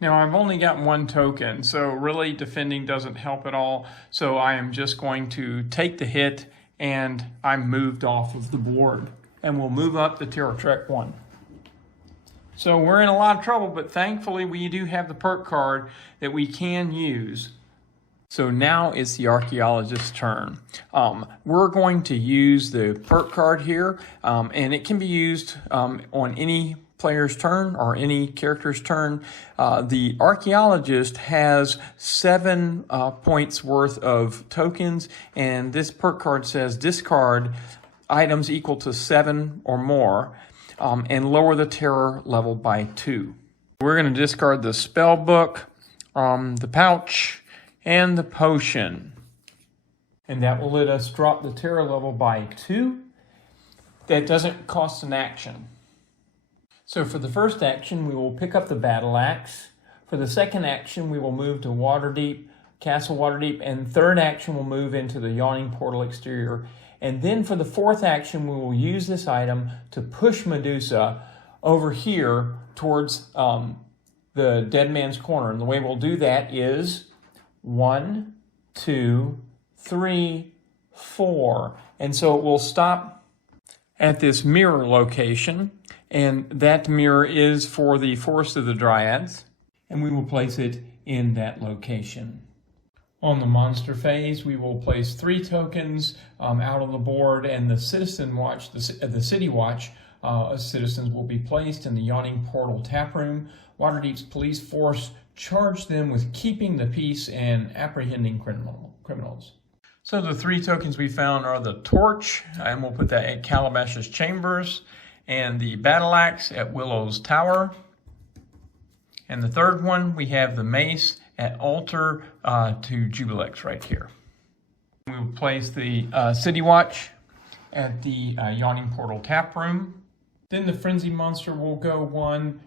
Now I've only got 1 token, so really defending doesn't help at all. So I am just going to take the hit and I'm moved off of the board. And we'll move up to Terror Trek 1. So we're in a lot of trouble, but thankfully we do have the perk card that we can use. So now it's the archaeologist's turn. We're going to use the perk card here, and it can be used on any player's turn or any character's turn. The archaeologist has 7 points worth of tokens, and this perk card says discard items equal to 7 or more, and lower the terror level by 2. We're going to discard the spell book, the pouch, and the potion. And that will let us drop the terror level by 2. That doesn't cost an action. So for the first action, we will pick up the battle axe. For the second action, we will move to Waterdeep, Castle Waterdeep, and third action, we'll move into the Yawning Portal exterior. And then for the fourth action, we will use this item to push Medusa over here towards the Dead Man's Corner. And the way we'll do that is 1, 2, 3, 4. And so it will stop at this mirror location. And that mirror is for the Forest of the Dryads, and we will place it in that location. On the monster phase, we will place 3 tokens out on the board, and the Citizen Watch, the City Watch citizens will be placed in the Yawning Portal taproom. Waterdeep's police force charge them with keeping the peace and apprehending criminals. So the 3 tokens we found are the torch, and we'll put that at Calabash's chambers, and the battle axe at Willow's Tower. And the third one, we have the mace at altar to Jubilex right here. We will place the City Watch at the Yawning Portal tap room. Then the Frenzy Monster will go 1,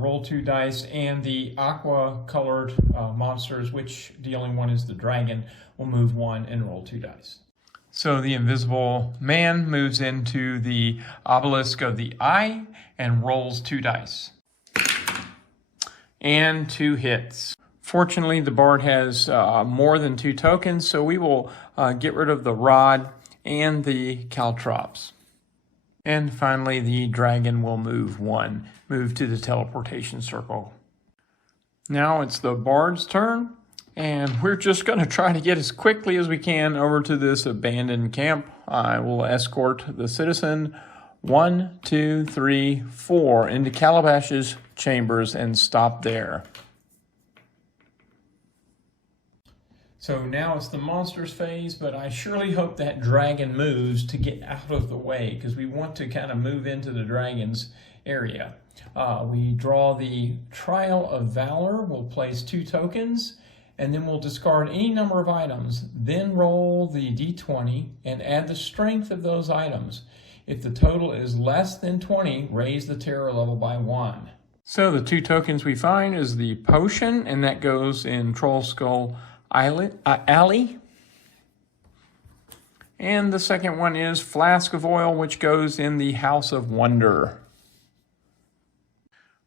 roll 2 dice, and the aqua-colored monsters, which the only one is the dragon, will move 1 and roll 2 dice. So the Invisible Man moves into the Obelisk of the Eye and rolls 2 dice. And 2 hits. Fortunately, the Bard has more than 2 tokens, so we will get rid of the Rod and the Caltrops. And finally, the Dragon will move 1, move to the Teleportation Circle. Now it's the Bard's turn. And we're just going to try to get as quickly as we can over to this abandoned camp. I will escort the citizen 1, 2, 3, 4 into Calabash's chambers and stop there. So now it's the monsters phase, but I surely hope that dragon moves to get out of the way, because we want to kind of move into the dragon's area. We draw the Trial of Valor. We'll place 2 tokens. And then we'll discard any number of items, then roll the d20 and add the strength of those items. If the total is less than 20, raise the terror level by 1. So the 2 tokens we find is the potion, and that goes in Troll Skull Alley. And the second one is Flask of Oil, which goes in the House of Wonder.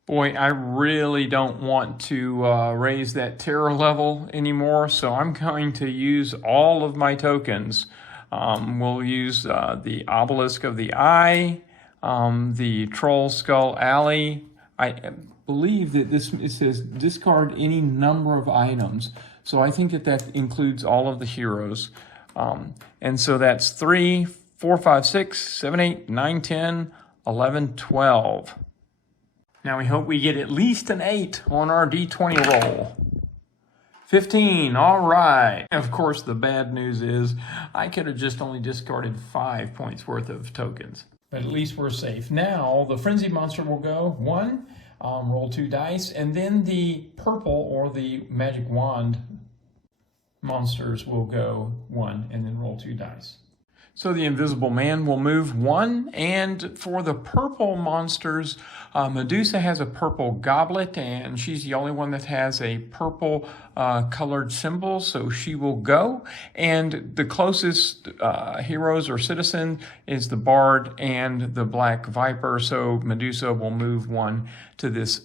Boy, I really don't want to raise that terror level anymore, so I'm going to use all of my tokens. We'll use the Obelisk of the Eye, the Troll Skull Alley. I believe that it says discard any number of items, so I think that includes all of the heroes. And so that's 3, 4, 5, 6, 7, 8, 9, 10, 11, 12. Now we hope we get at least an 8 on our d20 roll. 15, all right. Of course, the bad news is I could have just only discarded 5 points worth of tokens. But at least we're safe. Now, the Frenzy Monster will go 1, roll 2 dice, and then the purple or the Magic Wand monsters will go 1 and then roll 2 dice. So the Invisible Man will move 1, and for the purple monsters, Medusa has a purple goblet, and she's the only one that has a purple colored symbol, so she will go. And the closest heroes or citizen is the Bard and the Black Viper, so Medusa will move 1 to this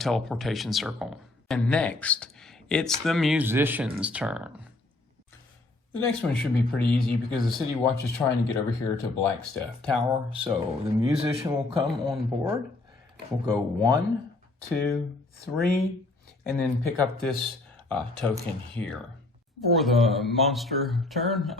teleportation circle. And next, it's the musician's turn. The next one should be pretty easy because the City Watch is trying to get over here to Blackstaff Tower. So the musician will come on board. We'll go 1, 2, 3, and then pick up this token here. For the monster turn,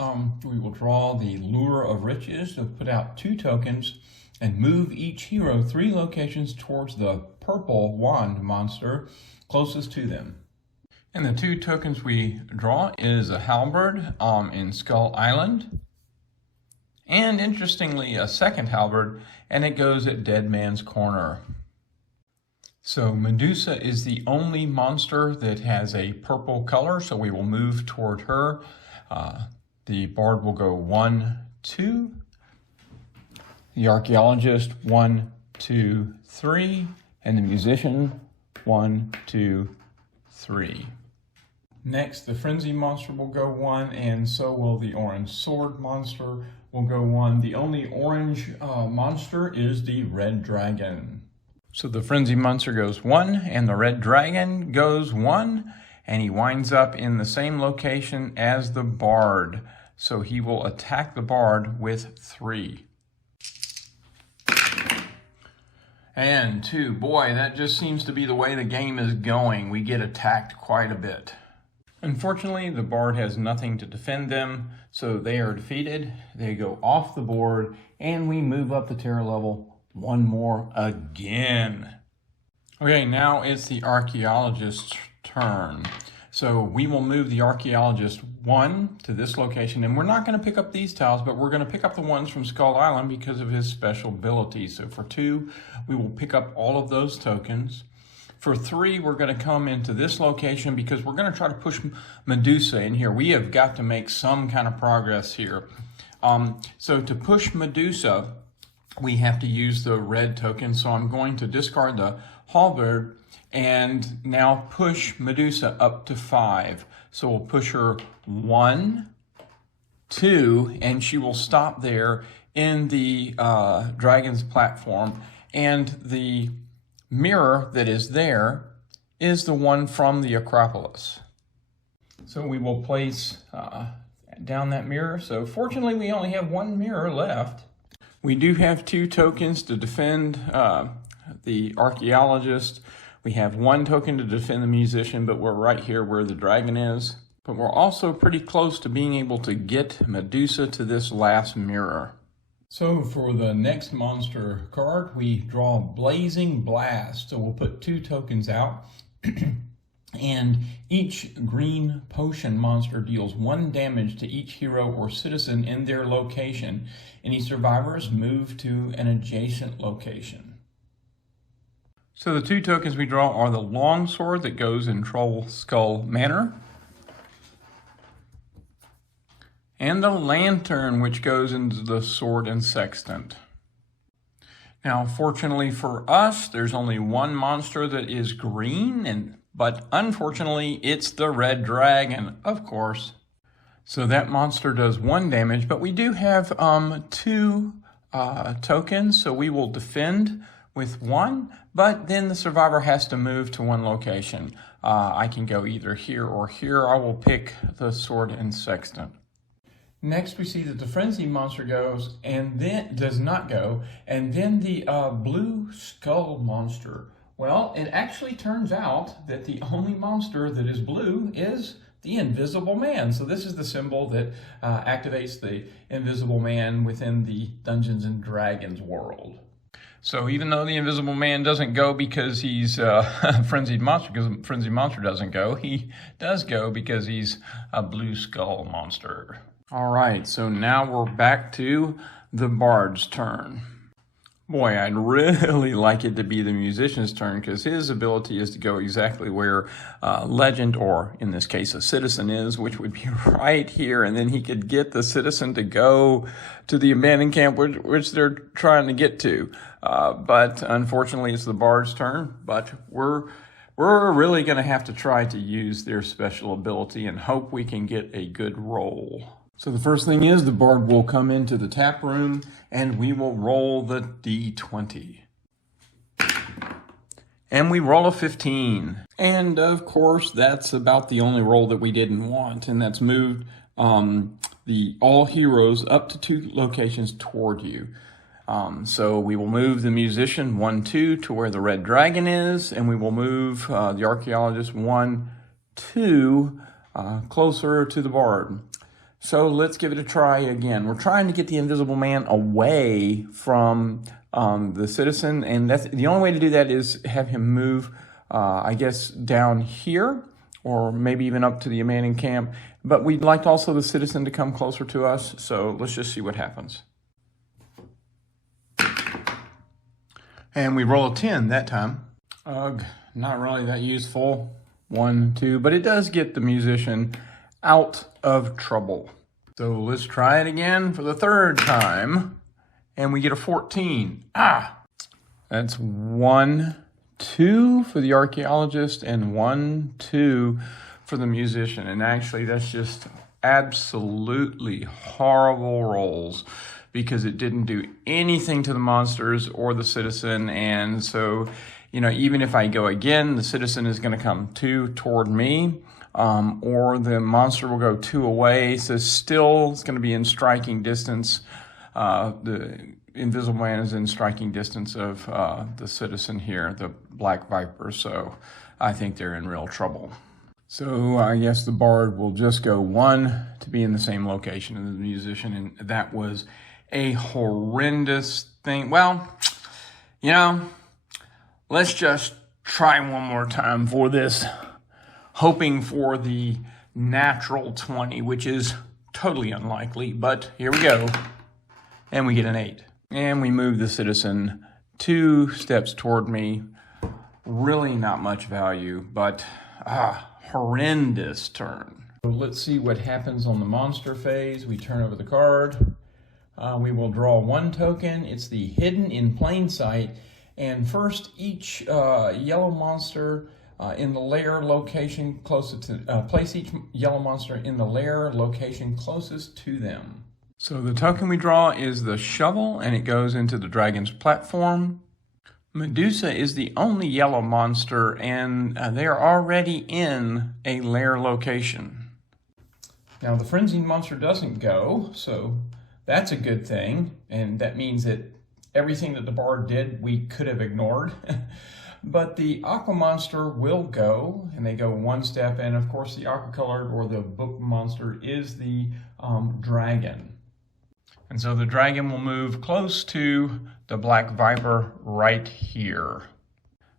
we will draw the Lure of Riches. So put out 2 tokens and move each hero 3 locations towards the purple wand monster closest to them. And the 2 tokens we draw is a halberd in Skull Island, and interestingly a second halberd, and it goes at Dead Man's Corner. So Medusa is the only monster that has a purple color, so we will move toward her. The Bard will go 1, 2. The Archaeologist 1, 2, 3, and the Musician 1, 2, 3. Next, the Frenzy monster will go 1, and so will the Orange Sword monster will go 1. The only orange monster is the Red Dragon. So the Frenzy monster goes 1, and the Red Dragon goes 1, and he winds up in the same location as the Bard. So he will attack the Bard with 3. And 2. Boy, that just seems to be the way the game is going. We get attacked quite a bit. Unfortunately, the Bard has nothing to defend them, so they are defeated. They go off the board, and we move up the terror level 1 more again. Okay, now it's the Archaeologist's turn. So we will move the Archaeologist 1 to this location, and we're not going to pick up these tiles, but we're going to pick up the ones from Skull Island because of his special abilities. So for 2, we will pick up all of those tokens. For 3, we're going to come into this location because we're going to try to push Medusa in here. We have got to make some kind of progress here. So to push Medusa, we have to use the red token. So I'm going to discard the halberd and now push Medusa up to 5. So we'll push her 1, 2, and she will stop there in the dragon's platform. And the mirror that is there is the one from the Acropolis. So we will place down that mirror. So fortunately, we only have 1 mirror left. We do have 2 tokens to defend the Archaeologist. We have 1 token to defend the Musician, but we're right here where the dragon is. But we're also pretty close to being able to get Medusa to this last mirror. So for the next monster card, we draw Blazing Blast. So we'll put 2 tokens out. And each green potion monster deals 1 damage to each hero or citizen in their location. Any survivors move to an adjacent location. So the 2 tokens we draw are the Longsword that goes in Troll Skull Manor, and the Lantern, which goes into the Sword and Sextant. Now, fortunately for us, there's only 1 monster that is green, but unfortunately, it's the Red Dragon, of course. So that monster does 1 damage, but we do have 2 tokens, so we will defend with 1, but then the survivor has to move to 1 location. I can go either here or here. I will pick the Sword and Sextant. Next, we see that the Frenzy monster goes and then does not go, and then the Blue Skull monster. Well, it actually turns out that the only monster that is blue is the Invisible Man. So this is the symbol that activates the Invisible Man within the Dungeons and Dragons world. So even though the Invisible Man doesn't go because he's a Frenzied Monster, because the Frenzied Monster doesn't go, he does go because he's a Blue Skull monster. All right, so now we're back to the Bard's turn. Boy, I'd really like it to be the musician's turn because his ability is to go exactly where Legend, or in this case a citizen, is, which would be right here, and then he could get the citizen to go to the abandoned camp which they're trying to get to. But unfortunately, it's the bard's turn, but we're really going to have to try to use their special ability and hope we can get a good roll. So the first thing is the bard will come into the tap room and we will roll the D20. And we roll a 15. And of course, that's about the only roll that we didn't want, and that's moved the all heroes up to 2 locations toward you. So we will move the musician 1, 2 to where the red dragon is, and we will move the archaeologist 1, 2 closer to the bard. So let's give it a try again. We're trying to get the invisible man away from the citizen, and that's the only way to do that is have him move, I guess, down here, or maybe even up to the abandoned camp. But we'd like also the citizen to come closer to us, so let's just see what happens. And we roll a 10 that time. Ugh, not really that useful. 1, 2, but it does get the musician out of trouble. So let's try it again for the 3rd time, and we get a 14. That's 1, 2 for the archaeologist and 1, 2 for the musician. And actually, that's just absolutely horrible rolls because it didn't do anything to the monsters or the citizen. And so, you know, even if I go again, the citizen is going to come 2 toward me. Or the monster will go 2 away, so still it's going to be in striking distance. The invisible man is in striking distance of the citizen here, the Black Viper, so I think they're in real trouble. So I guess the bard will just go 1 to be in the same location as the musician, and that was a horrendous thing. Well, you know, let's just try one more time for this, hoping for the natural 20, which is totally unlikely, but here we go. And we get an 8. And we move the citizen 2 steps toward me. Really not much value, but horrendous turn. So let's see what happens on the monster phase. We turn over the card. We will draw 1 token. It's the Hidden in Plain Sight. And first, each yellow monster in the lair location closest to, place each yellow monster in the lair location closest to them. So the token we draw is the shovel, and it goes into the dragon's platform. Medusa is the only yellow monster, and they are already in a lair location. Now the frenzied monster doesn't go, so that's a good thing, and that means that everything that the bard did we could have ignored. But the aqua monster will go, and they go 1 step, and of course the aqua colored or the book monster is the dragon. And so the dragon will move close to the Black Viper right here.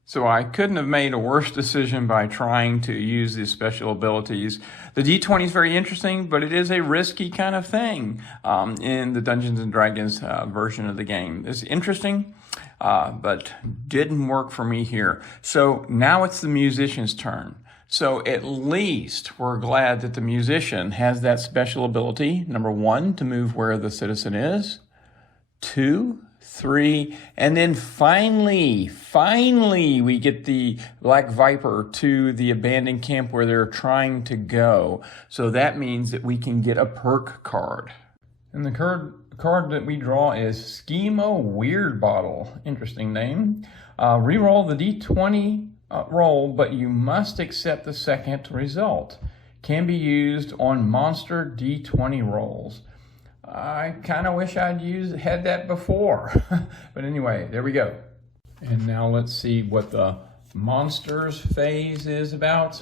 So I couldn't have made a worse decision by trying to use these special abilities. The D20 is very interesting, but it is a risky kind of thing in the Dungeons & Dragons version of the game. It's interesting, but didn't work for me here. So now it's the musician's turn. So at least we're glad that the musician has that special ability. Number 1, to move where the citizen is. 2, 3, and then finally, we get the Black Viper to the abandoned camp where they're trying to go. So that means that we can get a perk card. And the card that we draw is Schemo Weird Bottle. Interesting name. Reroll the D20 roll, but you must accept the second result. Can be used on monster D20 rolls. I kind of wish I'd had that before. But anyway, there we go. And now let's see what the monsters phase is about.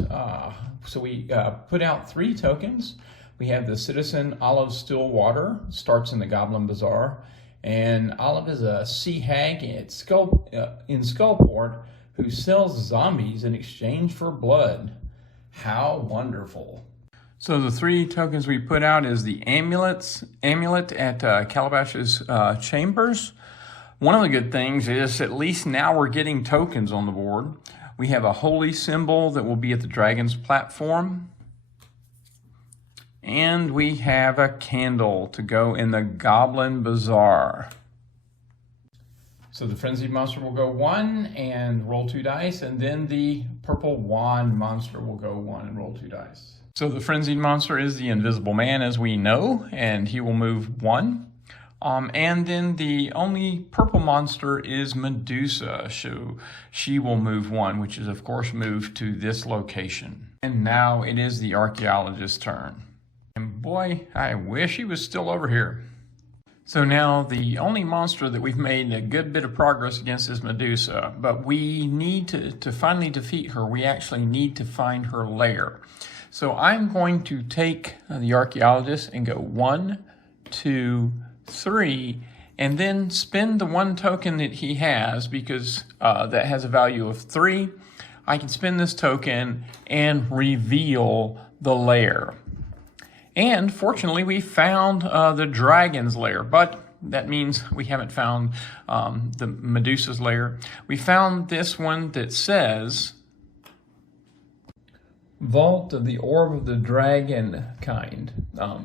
So we put out 3 tokens. We have the citizen Olive Stillwater, starts in the Goblin Bazaar. And Olive is a sea hag in Skullport who sells zombies in exchange for blood. How wonderful. So the 3 tokens we put out is the amulet at Calabash's Chambers. One of the good things is at least now we're getting tokens on the board. We have a holy symbol that will be at the dragon's platform. And we have a candle to go in the Goblin Bazaar. So the Frenzied Monster will go 1 and roll 2 dice, and then the Purple Wand Monster will go 1 and roll 2 dice. So the Frenzied Monster is the Invisible Man, as we know, and he will move 1. And then the only purple monster is Medusa. So she will move 1, which is of course moved to this location. And now it is the archaeologist's turn. And boy, I wish he was still over here. So now the only monster that we've made a good bit of progress against is Medusa, but we need to finally defeat her. We actually need to find her lair. So I'm going to take the archaeologist and go 1, 2, 3, and then spend the 1 token that he has, because that has a value of 3. I can spend this token and reveal the lair. And fortunately, we found the dragon's lair, but that means we haven't found the Medusa's lair. We found this one that says, Vault of the Orb of the Dragon kind.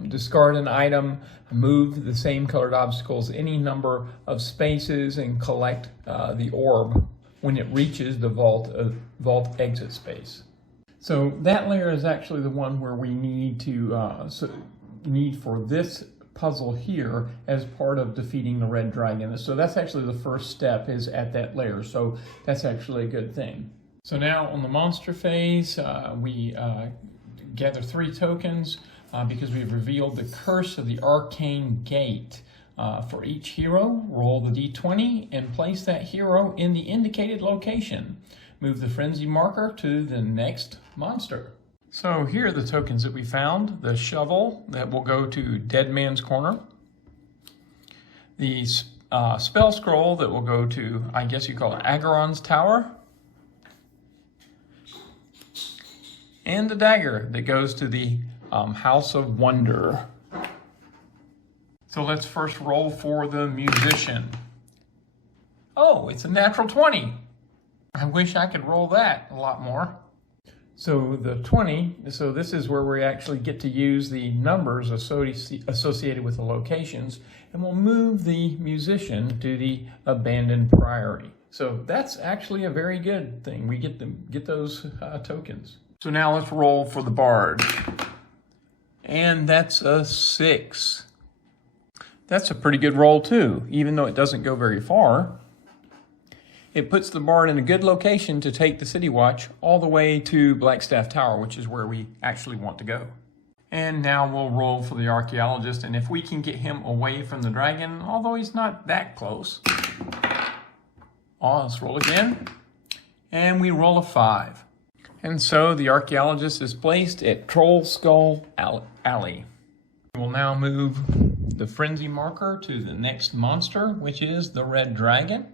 Discard an item, move the same colored obstacles any number of spaces, and collect the orb when it reaches the vault exit space. So that layer is actually the one where we need to need for this puzzle here as part of defeating the red dragon. So that's actually the first step, is at that layer. So that's actually a good thing. So now on the monster phase, we gather 3 tokens because we've revealed the curse of the arcane gate. For each hero, roll the d20 and place that hero in the indicated location. Move the frenzy marker to the next monster. So here are the tokens that we found. The shovel that will go to Dead Man's Corner. The spell scroll that will go to, I guess you call it, Agaron's Tower. And the dagger that goes to the House of Wonder. So let's first roll for the musician. Oh, it's a natural 20. I wish I could roll that a lot more. So the 20, so this is where we actually get to use the numbers associated with the locations, and we'll move the musician to the abandoned priory. So that's actually a very good thing. We get those tokens. So now let's roll for the bard. And that's a 6. That's a pretty good roll too, even though it doesn't go very far. It puts the bard in a good location to take the City Watch all the way to Blackstaff Tower, which is where we actually want to go. And now we'll roll for the archaeologist, and if we can get him away from the dragon, although he's not that close. Oh, let's roll again. And we roll a 5. And so the archaeologist is placed at Troll Skull Alley. We'll now move the frenzy marker to the next monster, which is the red dragon.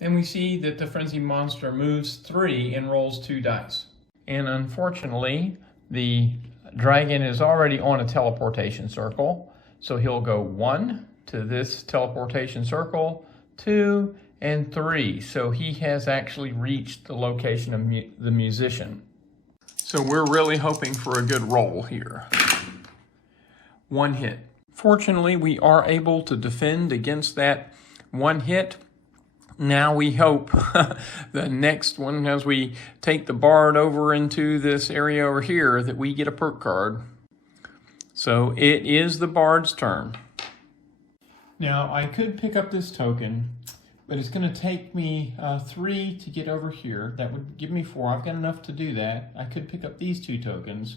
And we see that the frenzy monster moves 3 and rolls 2 dice. And unfortunately, the dragon is already on a teleportation circle. So he'll go 1 to this teleportation circle, 2, and 3. So he has actually reached the location of the musician. So we're really hoping for a good roll here. 1 hit. Fortunately, we are able to defend against that 1 hit. Now we hope the next one, as we take the bard over into this area over here, that we get a perk card. So it is the bard's turn. Now I could pick up this token, but it's going to take me 3 to get over here. That would give me 4. I've got enough to do that. I could pick up these 2 tokens.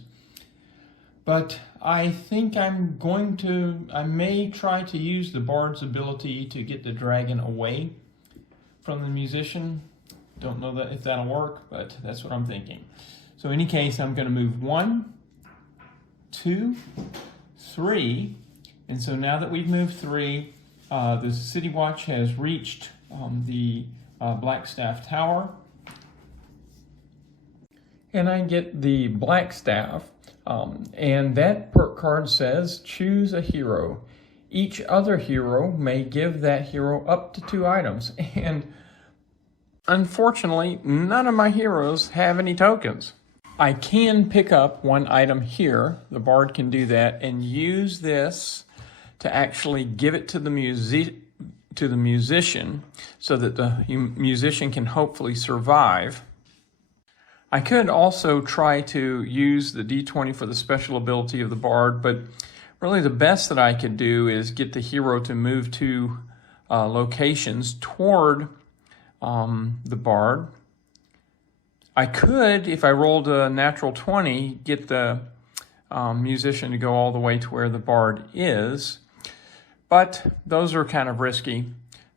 But I think I may try to use the bard's ability to get the dragon away from the musician. Don't know if that'll work, but that's what I'm thinking. So in any case, I'm going to move 1, 2, 3. And so now that we've moved 3, the City Watch has reached the Blackstaff Tower. And I get the Blackstaff, and that perk card says, choose a hero. each other hero may give that hero up to 2 items. And unfortunately, none of my heroes have any tokens. I can pick up 1 item here. The bard can do that and use this to actually give it to the musician so that the musician can hopefully survive. I could also try to use the D20 for the special ability of the bard, but really the best that I could do is get the hero to move 2 locations toward the bard. I could, if I rolled a natural 20, get the musician to go all the way to where the bard is, but those are kind of risky.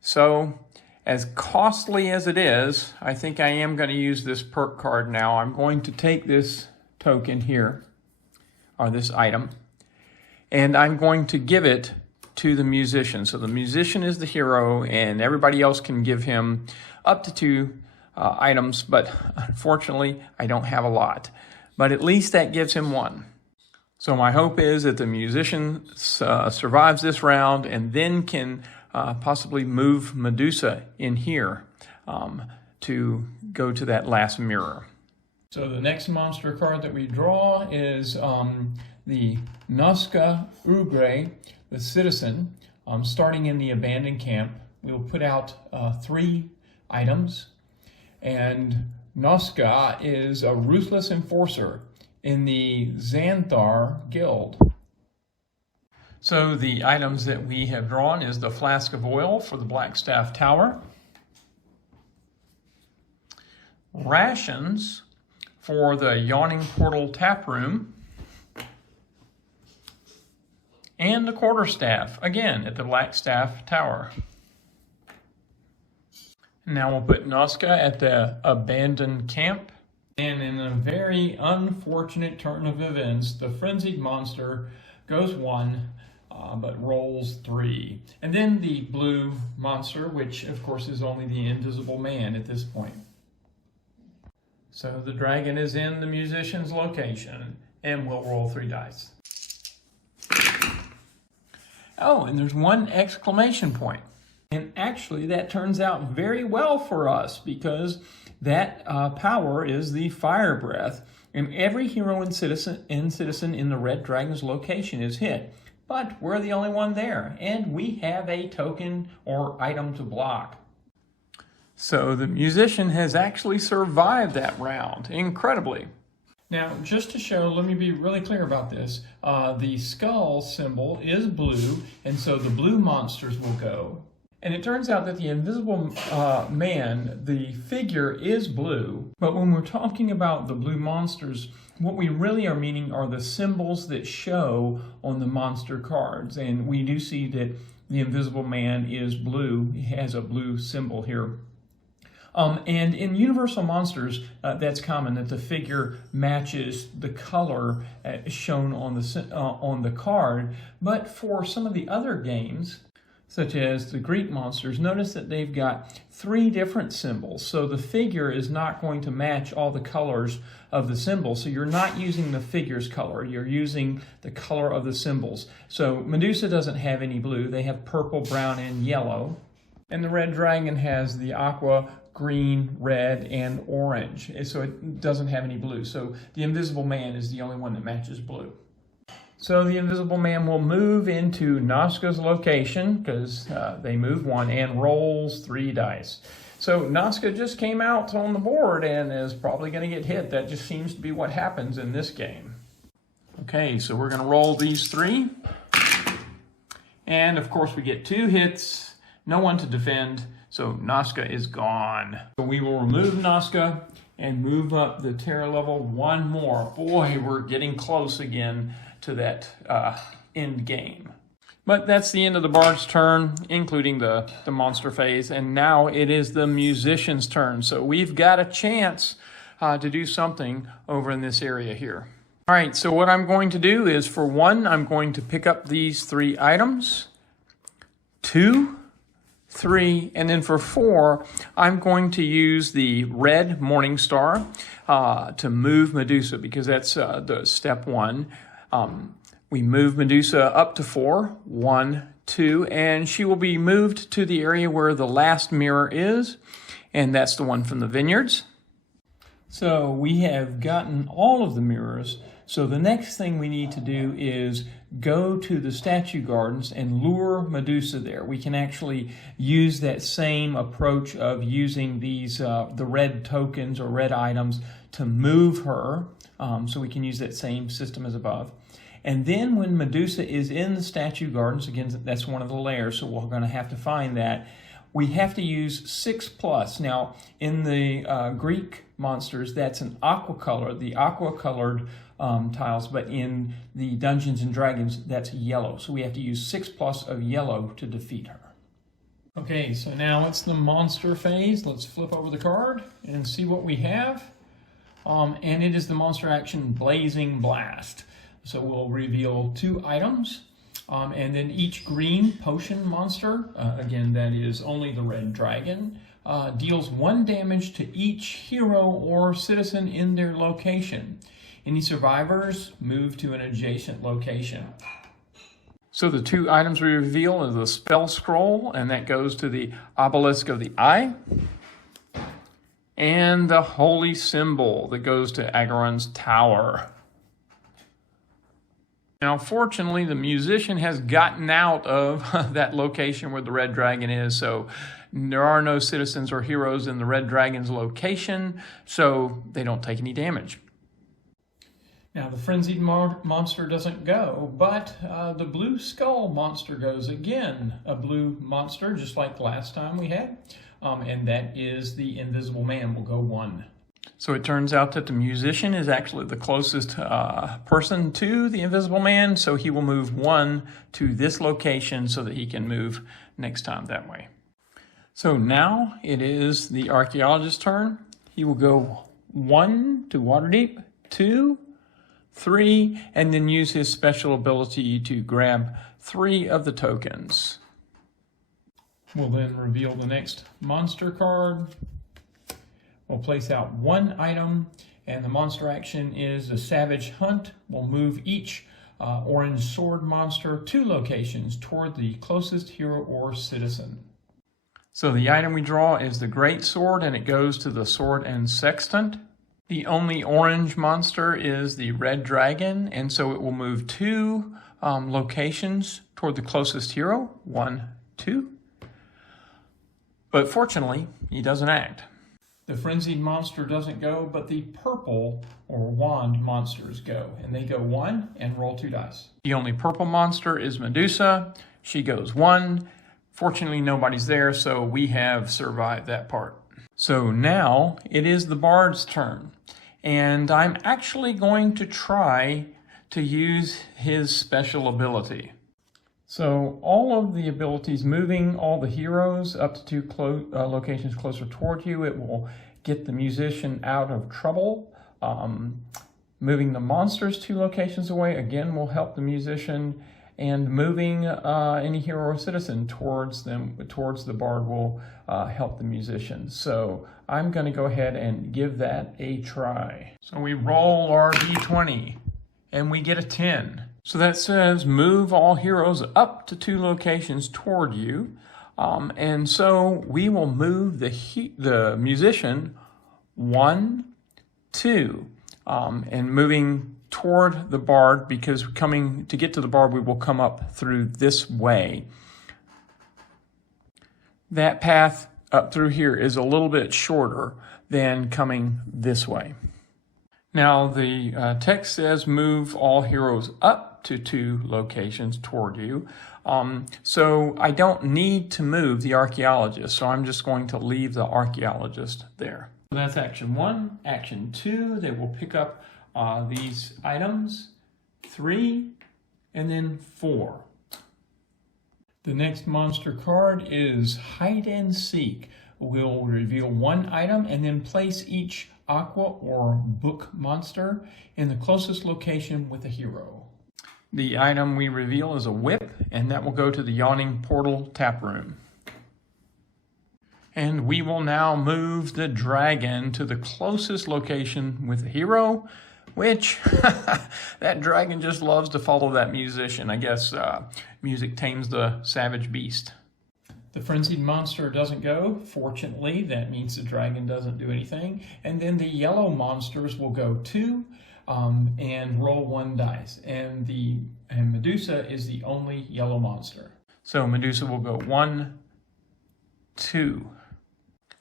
So as costly as it is, I think I am going to use this perk card now. I'm going to take this token here, or this item, and I'm going to give it to the musician. So the musician is the hero, and everybody else can give him up to 2 items, but unfortunately, I don't have a lot. But at least that gives him 1. So my hope is that the musician survives this round and then can possibly move Medusa in here to go to that last mirror. So the next monster card that we draw is the Nazca Ugre, the citizen, starting in the abandoned camp. We'll put out 3 items, and Nazca is a ruthless enforcer in the Xanthar Guild. So the items that we have drawn is the flask of oil for the Blackstaff Tower, rations for the Yawning Portal Tap Room, and the quarterstaff, again, at the Blackstaff Tower. Now we'll put Nazca at the abandoned camp. And in a very unfortunate turn of events, the frenzied monster goes 1, but rolls 3. And then the blue monster, which of course is only the invisible man at this point. So the dragon is in the musician's location, and we'll roll 3 dice. Oh, and there's 1 exclamation point. And actually that turns out very well for us, because that power is the fire breath, and every hero and citizen in the red dragon's location is hit. But we're the only one there, and we have a token or item to block. So the musician has actually survived that round, incredibly. Now, just to show, let me be really clear about this. The skull symbol is blue, and so the blue monsters will go. And it turns out that the invisible man, the figure, is blue. But when we're talking about the blue monsters, what we really are meaning are the symbols that show on the monster cards. And we do see that the invisible man is blue. He has a blue symbol here. And in Universal Monsters, that's common, that the figure matches the color shown on the card. But for some of the other games, such as the Greek monsters, notice that they've got 3 different symbols. So the figure is not going to match all the colors of the symbols. So you're not using the figure's color, you're using the color of the symbols. So Medusa doesn't have any blue, they have purple, brown, and yellow. And the red dragon has the aqua, green, red, and orange. So it doesn't have any blue. So the invisible man is the only one that matches blue. So the invisible man will move into Nazca's location, because they move 1, and rolls 3 dice. So Nazca just came out on the board and is probably going to get hit. That just seems to be what happens in this game. Okay, so we're going to roll these 3. And of course we get 2 hits, no one to defend, so Nazca is gone. So we will remove Nazca and move up the terror level 1 more. Boy, we're getting close again to that end game. But that's the end of the bard's turn, including the monster phase, and now it is the musician's turn. So we've got a chance to do something over in this area here. All right, so what I'm going to do is, for 1, I'm going to pick up these 3 items, 2, 3, and then for 4, I'm going to use the red Morning Star to move Medusa, because that's the step 1. We move Medusa up to 4, 1, 2, and she will be moved to the area where the last mirror is, and that's the one from the vineyards. So we have gotten all of the mirrors. So the next thing we need to do is go to the statue gardens and lure Medusa there. We can actually use that same approach of using these the red tokens or red items to move her. So we can use that same system as above. And then when Medusa is in the statue gardens, again, that's one of the layers, so we're going to have to find that. We have to use 6+. Now, in the Greek monsters, that's an aqua color, the aqua colored tiles, but in the Dungeons and Dragons, that's yellow. So we have to use 6+ of yellow to defeat her. Okay, so now it's the monster phase. Let's flip over the card and see what we have. And it is the monster action Blazing Blast. So we'll reveal 2 items. And then each green potion monster, again, that is only the red dragon, deals 1 damage to each hero or citizen in their location. Any survivors move to an adjacent location. So the 2 items we reveal is the spell scroll, and that goes to the obelisk of the eye, and the holy symbol that goes to Agaron's tower. Now, fortunately, the musician has gotten out of that location where the red dragon is, so there are no citizens or heroes in the red dragon's location, so they don't take any damage. Now, the frenzied monster doesn't go, but the blue skull monster goes again. A blue monster, just like last time we had, and that is the invisible man, will go 1. So it turns out that the musician is actually the closest person to the invisible man, so he will move 1 to this location so that he can move next time that way. So now it is the archaeologist's turn. He will go 1 to Waterdeep, 2, 3, and then use his special ability to grab 3 of the tokens. We'll then reveal the next monster card. We'll place out 1 item, and the monster action is the Savage Hunt. We'll move each orange sword monster 2 locations toward the closest hero or citizen. So the item we draw is the Great Sword, and it goes to the Sword and Sextant. The only orange monster is the Red Dragon, and so it will move 2 locations toward the closest hero, 1, 2. But fortunately, he doesn't act. The frenzied monster doesn't go, but the purple or wand monsters go, and they go 1 and roll 2 dice. The only purple monster is Medusa. She goes 1. Fortunately, nobody's there, so we have survived that part. So now it is the bard's turn, and I'm actually going to try to use his special ability. So all of the abilities, moving all the heroes up to 2 locations closer toward you, it will get the musician out of trouble. Moving the monsters 2 locations away, again, will help the musician. And moving any hero or citizen towards the bard will help the musician. So I'm going to go ahead and give that a try. So we roll our d20, and we get a 10. So that says move all heroes up to 2 locations toward you. And so we will move the musician 1, 2, and moving toward the bard, because to get to the bard, we will come up through this way. That path up through here is a little bit shorter than coming this way. Now the text says move all heroes up to 2 locations toward you. So I don't need to move the archaeologist, so I'm just going to leave the archaeologist there. So that's action 1. Action 2, they will pick up these items, 3, and then 4. The next monster card is Hide and Seek. We'll reveal 1 item and then place each aqua or book monster in the closest location with a hero. The item we reveal is a whip, and that will go to the Yawning Portal tap room. And we will now move the dragon to the closest location with the hero. which that dragon just loves to follow that musician. I guess music tames the savage beast. The frenzied monster doesn't go. Fortunately, that means the dragon doesn't do anything. And then the yellow monsters will go 2 and roll 1 dice. And Medusa is the only yellow monster. So Medusa will go 1, 2.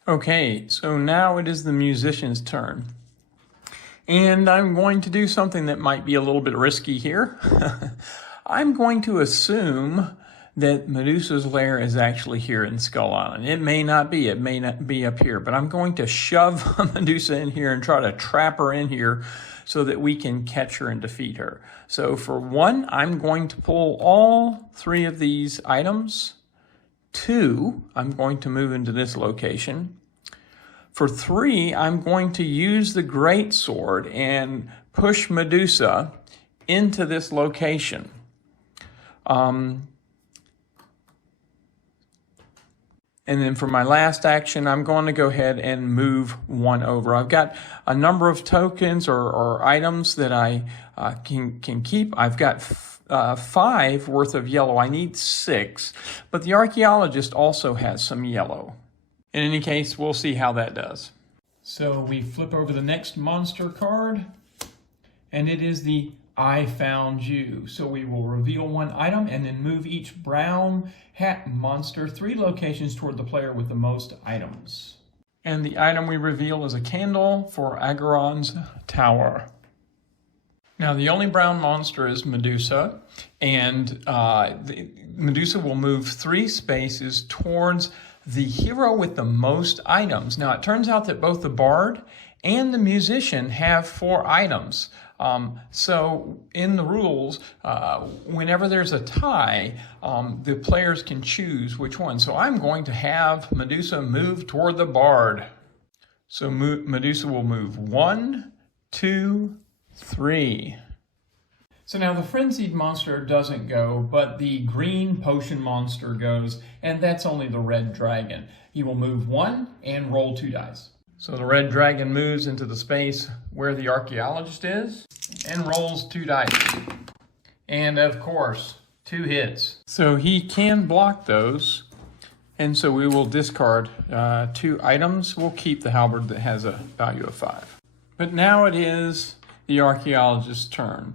Okay, so now it is the musician's turn. And I'm going to do something that might be a little bit risky here. I'm going to assume that Medusa's lair is actually here in Skull Island. It may not be up here, but I'm going to shove Medusa in here and try to trap her in here so that we can catch her and defeat her. So for 1, I'm going to pull all 3 of these items. 2, I'm going to move into this location. For 3, I'm going to use the great sword and push Medusa into this location. And then for my last action, I'm going to go ahead and move 1 over. I've got a number of tokens or items that I can keep. I've got 5 worth of yellow. I need 6, but the archaeologist also has some yellow. In any case, we'll see how that does. So we flip over the next monster card, and it is the I found you. So we will reveal 1 item and then move each brown hat monster 3 locations toward the player with the most items. And the item we reveal is a candle for Agaron's tower. Now the only brown monster is Medusa, and Medusa will move 3 spaces towards the hero with the most items. Now it turns out that both the bard and the musician have 4 items. So in the rules, whenever there's a tie, the players can choose which one. So I'm going to have Medusa move toward the bard. So Medusa will move 1, 2, 3. So now the frenzied monster doesn't go, but the green potion monster goes, and that's only the red dragon. He will move 1 and roll 2 dice. So the red dragon moves into the space where the archaeologist is and rolls 2 dice. And of course, 2 hits. So he can block those. And so we will discard 2 items. We'll keep the halberd that has a value of 5. But now it is the archaeologist's turn.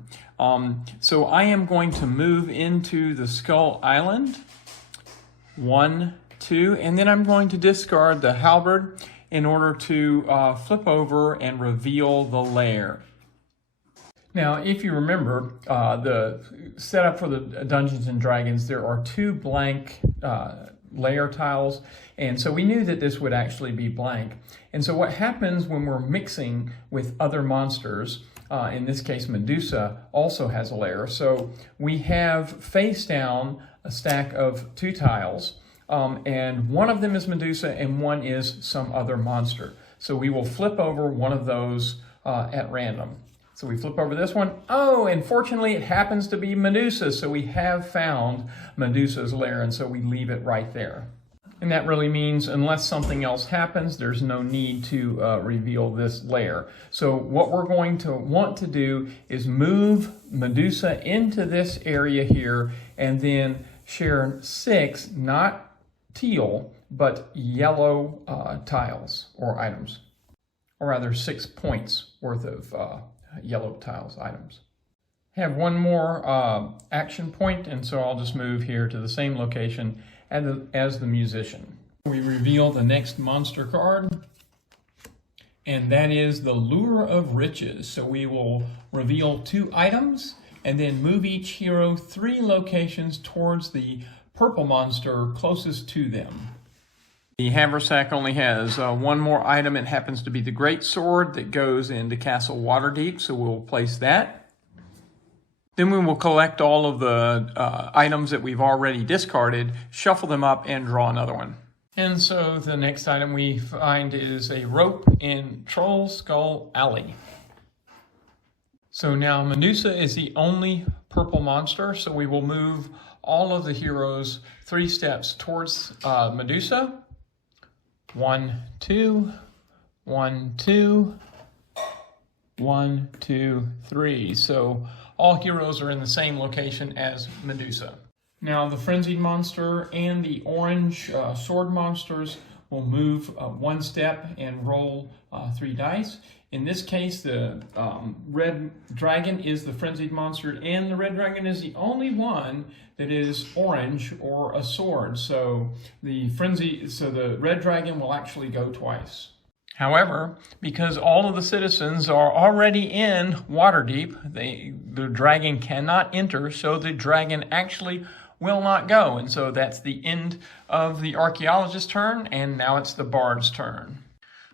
So I am going to move into the Skull Island. 1, 2, and then I'm going to discard the halberd in order to flip over and reveal the lair. Now, if you remember, the setup for the Dungeons and Dragons, there are 2 blank layer tiles, and so we knew that this would actually be blank. And so what happens when we're mixing with other monsters, in this case Medusa also has a layer, so we have face down a stack of 2 tiles, and one of them is Medusa and one is some other monster. So we will flip over one of those at random. So we flip over this one. Oh, and fortunately it happens to be Medusa, so we have found Medusa's lair, and so we leave it right there. And that really means unless something else happens, there's no need to reveal this lair. So what we're going to want to do is move Medusa into this area here and then share 6, not teal, but yellow tiles or items. Or rather 6 points worth of yellow tiles items. Have one more action point, and so I'll just move here to the same location as the musician. We reveal the next monster card, and that is the Lure of Riches. So we will reveal 2 items and then move each hero 3 locations towards the purple monster closest to them. The haversack only has 1 more item. It happens to be the great sword that goes into Castle Waterdeep, so we'll place that. Then we will collect all of the items that we've already discarded, shuffle them up, and draw another one. And so the next item we find is a rope in Troll Skull Alley. So now Medusa is the only purple monster, so we will move all of the heroes 3 steps towards Medusa. 1, 2, 1, 2, 1, 2, 3. So all heroes are in the same location as Medusa. Now the Frenzied Monster and the orange sword monsters will move one step and roll 3 dice. In this case, the red dragon is the Frenzied Monster, and the red dragon is the only one that is orange or a sword. So the red dragon will actually go twice. However, because all of the citizens are already in Waterdeep, the dragon cannot enter, so the dragon actually will not go. And so that's the end of the archaeologist's turn, and now it's the bard's turn.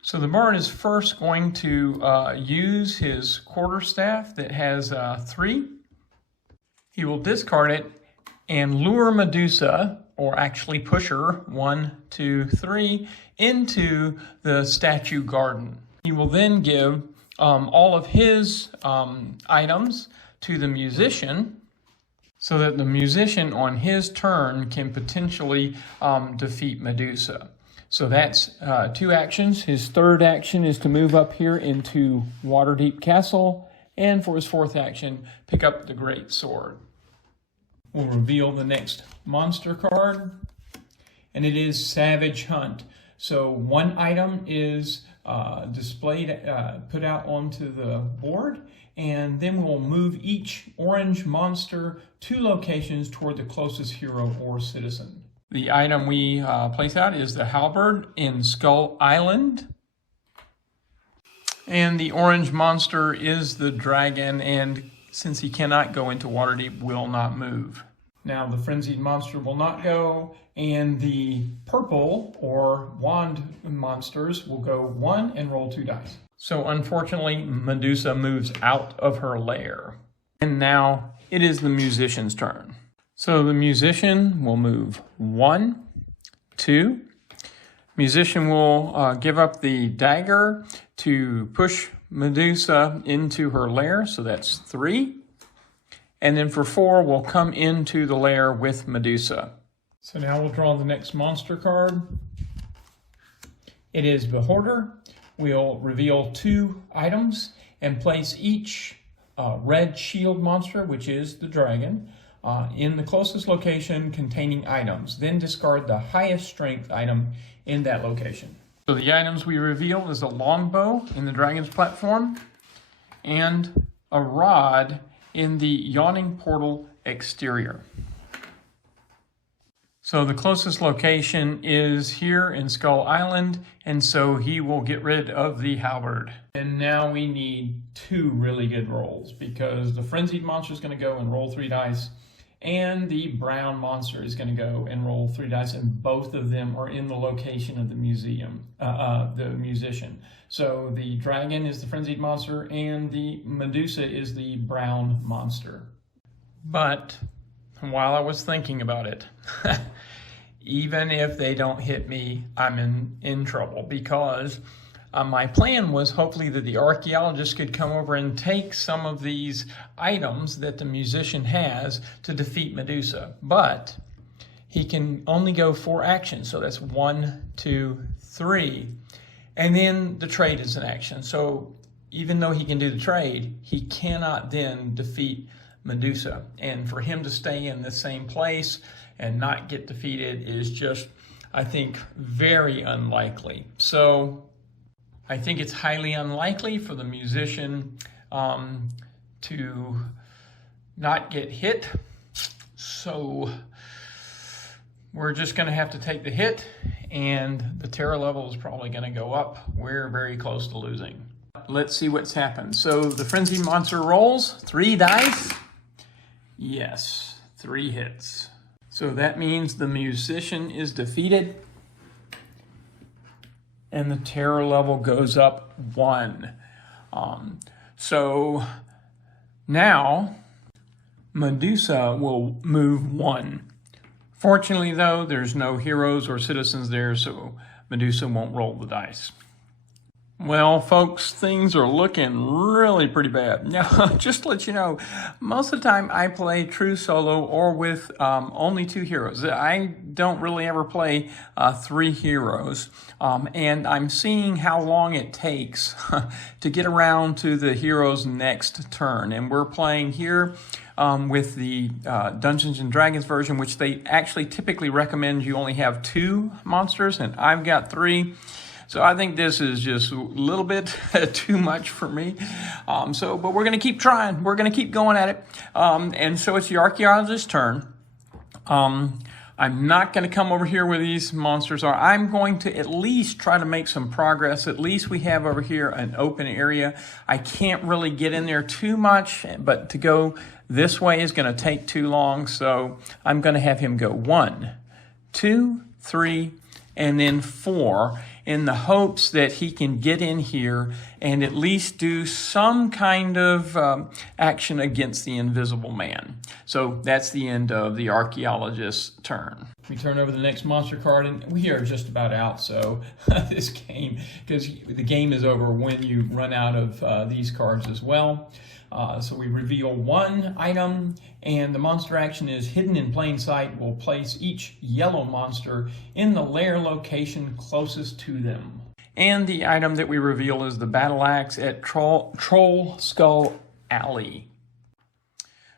So the bard is first going to use his quarterstaff that has 3. He will discard it and lure Medusa, or actually push her, 1, 2, 3, into the statue garden. He will then give all of his items to the musician, so that the musician on his turn can potentially defeat Medusa. So that's 2 actions. His third action is to move up here into Waterdeep Castle, and for his fourth action, pick up the Great Sword. We'll reveal the next monster card, and it is Savage Hunt. So one item is displayed, put out onto the board, and then we'll move each orange monster 2 locations toward the closest hero or citizen. The item we place out is the halberd in Skull Island. And the orange monster is the dragon, and since he cannot go into Waterdeep, will not move. Now the Frenzied Monster will not go, and the purple or wand monsters will go 1 and roll 2 dice. So unfortunately, Medusa moves out of her lair. And now it is the musician's turn. So the musician will move 1, 2. Musician will give up the dagger to push Medusa into her lair, so that's 3. And then for 4, we'll come into the lair with Medusa. So now we'll draw the next monster card. It is Beholder. We'll reveal 2 items and place each red shield monster, which is the dragon, in the closest location containing items. Then discard the highest strength item in that location. So the items we reveal is a longbow in the dragon's platform and a rod in the yawning portal exterior. So the closest location is here in Skull Island, and so he will get rid of the halberd. And now we need 2 really good rolls, because the Frenzied Monster is going to go and roll 3 dice, and the brown monster is going to go and roll 3 dice, and both of them are in the location of the the musician. So the dragon is the Frenzied Monster, and the Medusa is the brown monster. But while I was thinking about it, even if they don't hit me, I'm in trouble, because my plan was hopefully that the archaeologist could come over and take some of these items that the musician has to defeat Medusa. But he can only go 4 actions, so that's 1, 2, 3. And then the trade is an action. So even though he can do the trade, he cannot then defeat Medusa. And for him to stay in the same place and not get defeated is just, I think, very unlikely. So I think it's highly unlikely for the musician to not get hit. So we're just going to have to take the hit, and the terror level is probably going to go up. We're very close to losing. Let's see what's happened. So the Frenzied Monster rolls 3 dice. Yes, 3 hits. So that means the musician is defeated, and the terror level goes up 1. So now Medusa will move 1. Fortunately, though, there's no heroes or citizens there, so Medusa won't roll the dice. Well, folks, things are looking really pretty bad. Now, just to let you know, most of the time I play true solo or with only 2 heroes. I don't really ever play 3 heroes. And I'm seeing how long it takes to get around to the hero's next turn. And we're playing here with the Dungeons and Dragons version, which they actually typically recommend you only have 2 monsters, and I've got 3. So I think this is just a little bit too much for me. But we're going to keep trying. We're going to keep going at it. And so it's the archaeologist's turn. I'm not going to come over here where these monsters are. I'm going to at least try to make some progress. At least we have over here an open area. I can't really get in there too much, but to go this way is going to take too long. So I'm going to have him go 1, 2, 3, and then 4, in the hopes that he can get in here and at least do some kind of action against the Invisible Man. So that's the end of the archaeologist's turn. We turn over the next monster card, and we are just about out. So this game, because the game is over when you run out of these cards as well. So we reveal 1 item, and the monster action is hidden in plain sight. We'll place each yellow monster in the lair location closest to them. And the item that we reveal is the battle axe at Troll Skull Alley.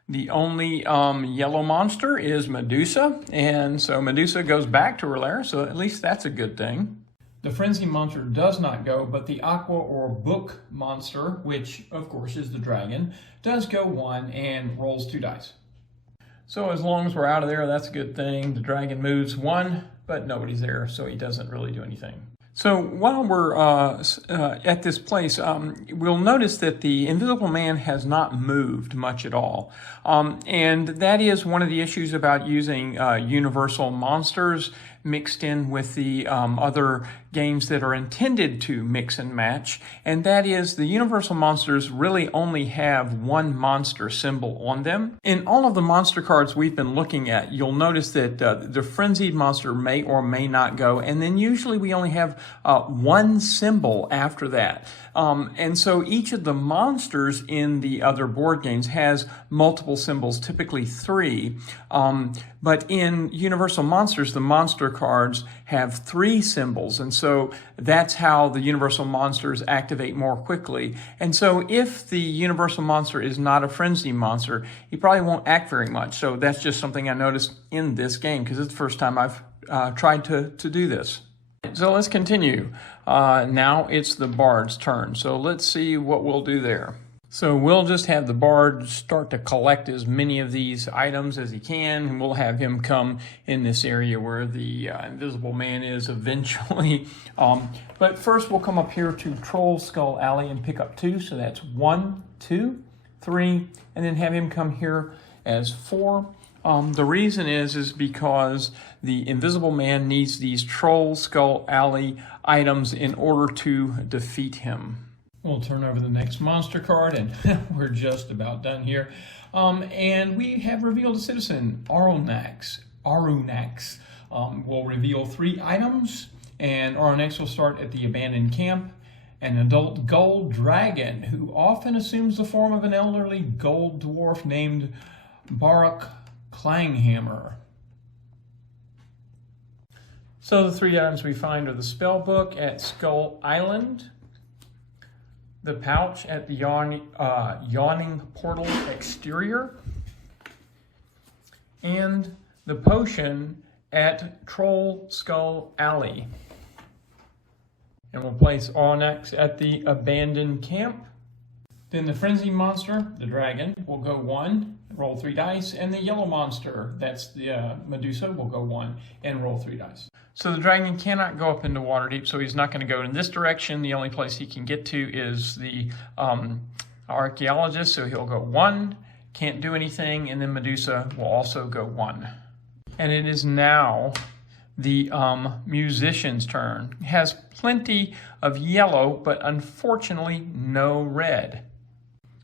The only yellow monster is Medusa, and so Medusa goes back to her lair, so at least that's a good thing. The Frenzy monster does not go, but the Aqua or Book monster, which of course is the dragon, does go 1 and rolls 2 dice. So as long as we're out of there, that's a good thing. The dragon moves 1, but nobody's there, so he doesn't really do anything. So while we're at this place, we'll notice that the Invisible Man has not moved much at all. And that is one of the issues about using universal monsters mixed in with the other games that are intended to mix and match, and that is the universal monsters really only have 1 monster symbol on them. In all of the monster cards we've been looking at, you'll notice that the frenzied monster may or may not go, and then usually we only have 1 symbol after that. And so each of the monsters in the other board games has multiple symbols, typically 3. But in Universal Monsters, the monster cards have 3 symbols. And so that's how the Universal Monsters activate more quickly. And so if the Universal Monster is not a frenzy monster, he probably won't act very much. So that's just something I noticed in this game, because it's the first time I've tried to do this. So let's continue. Now it's the bard's turn. So let's see what we'll do there. So we'll just have the bard start to collect as many of these items as he can, and we'll have him come in this area where the Invisible Man is eventually. But first we'll come up here to Troll Skull Alley and pick up 2. So that's 1, 2, 3, and then have him come here as 4. The reason is because the Invisible Man needs these Troll Skull Alley items in order to defeat him. We'll turn over the next monster card, and we're just about done here. And we have revealed a citizen, Arunax. We'll reveal 3 items, and Arunax will start at the abandoned camp. An adult gold dragon who often assumes the form of an elderly gold dwarf named Barak Clanghammer. So the 3 items we find are the spell book at Skull Island, the pouch at the Yawning Portal exterior, and the potion at Troll Skull Alley. And we'll place Onyx at the abandoned camp. Then the frenzy monster, the dragon, will go 1, roll 3 dice, and the yellow monster, that's the Medusa, will go 1 and roll 3 dice. So the dragon cannot go up into Waterdeep, so he's not going to go in this direction. The only place he can get to is the archaeologist, so he'll go 1, can't do anything, and then Medusa will also go 1. And it is now the musician's turn. He has plenty of yellow, but unfortunately no red.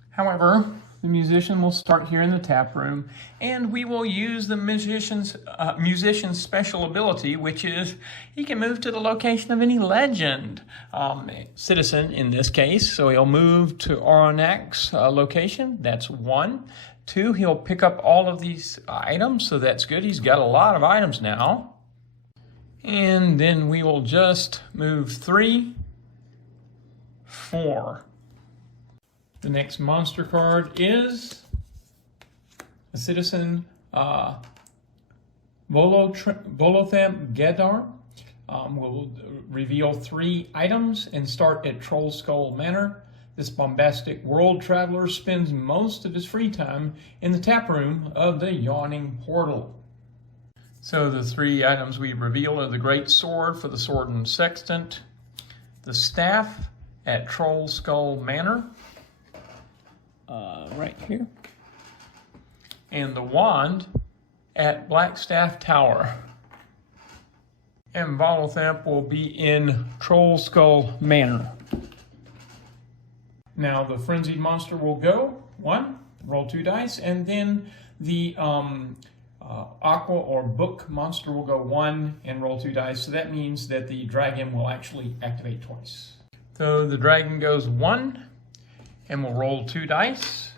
However, The musician will start here in the tap room, and we will use the musician's special ability, which is he can move to the location of any legend citizen in this case. So he'll move to Aronnax location. That's 1. 2, he'll pick up all of these items, so that's good. He's got a lot of items now. And then we will just move 3, 4. The next monster card is a citizen, Volothamp Gedar. We'll reveal 3 items and start at Troll Skull Manor. This bombastic world traveler spends most of his free time in the tap room of the Yawning Portal. So the 3 items we reveal are the Great Sword for the Sword and Sextant, the Staff at Troll Skull Manor, right here, and the Wand at Blackstaff Tower. And Volothamp will be in Troll Skull Manor. Now the Frenzied Monster will go 1, roll 2 dice, and then the Aqua or Book Monster will go 1 and roll 2 dice. So that means that the Dragon will actually activate twice. So the Dragon goes 1 and we'll roll 2 dice.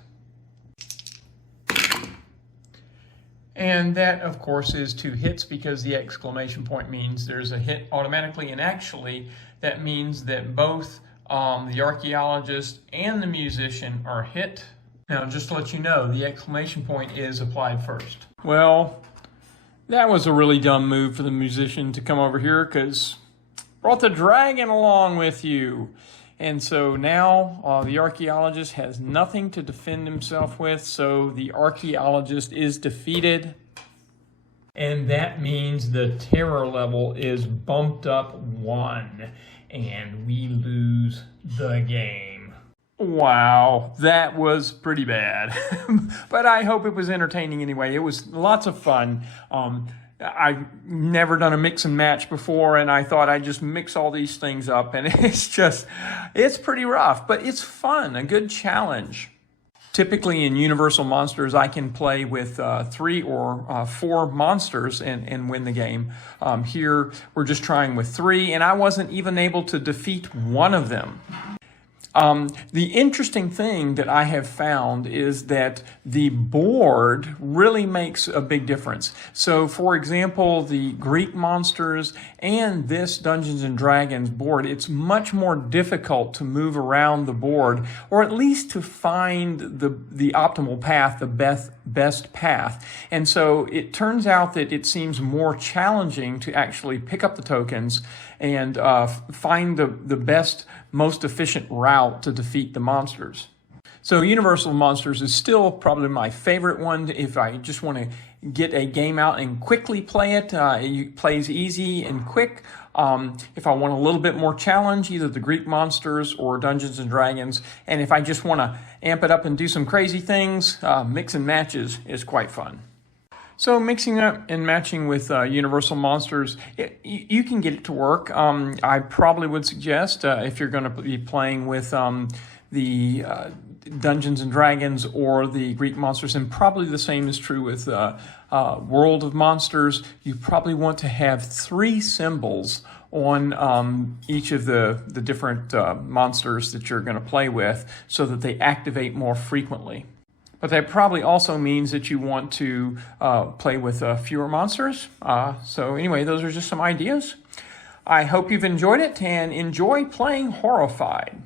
And that, of course, is 2 hits because the exclamation point means there's a hit automatically. And actually, that means that both the archaeologist and the musician are hit. Now, just to let you know, the exclamation point is applied first. Well, that was a really dumb move for the musician to come over here because brought the dragon along with you. And so now the archaeologist has nothing to defend himself with, so the archaeologist is defeated. And that means the terror level is bumped up 1, and we lose the game. Wow, that was pretty bad. But I hope it was entertaining anyway. It was lots of fun. I've never done a mix and match before, and I thought I'd just mix all these things up, and it's pretty rough, but it's fun, a good challenge. Typically in Universal Monsters, I can play with 3 or 4 monsters and win the game. Here, we're just trying with 3, and I wasn't even able to defeat one of them. The interesting thing that I have found is that the board really makes a big difference. So, for example, the Greek monsters and this Dungeons and Dragons board, it's much more difficult to move around the board, or at least to find the optimal path, the best path. And so it turns out that it seems more challenging to actually pick up the tokens and find the best, most efficient route to defeat the monsters. So Universal Monsters is still probably my favorite one if I just want to get a game out and quickly play it. It plays easy and quick. If I want a little bit more challenge, either the Greek monsters or Dungeons and Dragons. And if I just want to amp it up and do some crazy things, mix and matches is quite fun. So mixing up and matching with Universal Monsters, you can get it to work. I probably would suggest if you're going to be playing with the Dungeons and Dragons or the Greek monsters, and probably the same is true with World of Monsters, you probably want to have 3 symbols on each of the different monsters that you're going to play with so that they activate more frequently. But that probably also means that you want to play with fewer monsters. So anyway, those are just some ideas. I hope you've enjoyed it and enjoy playing Horrified.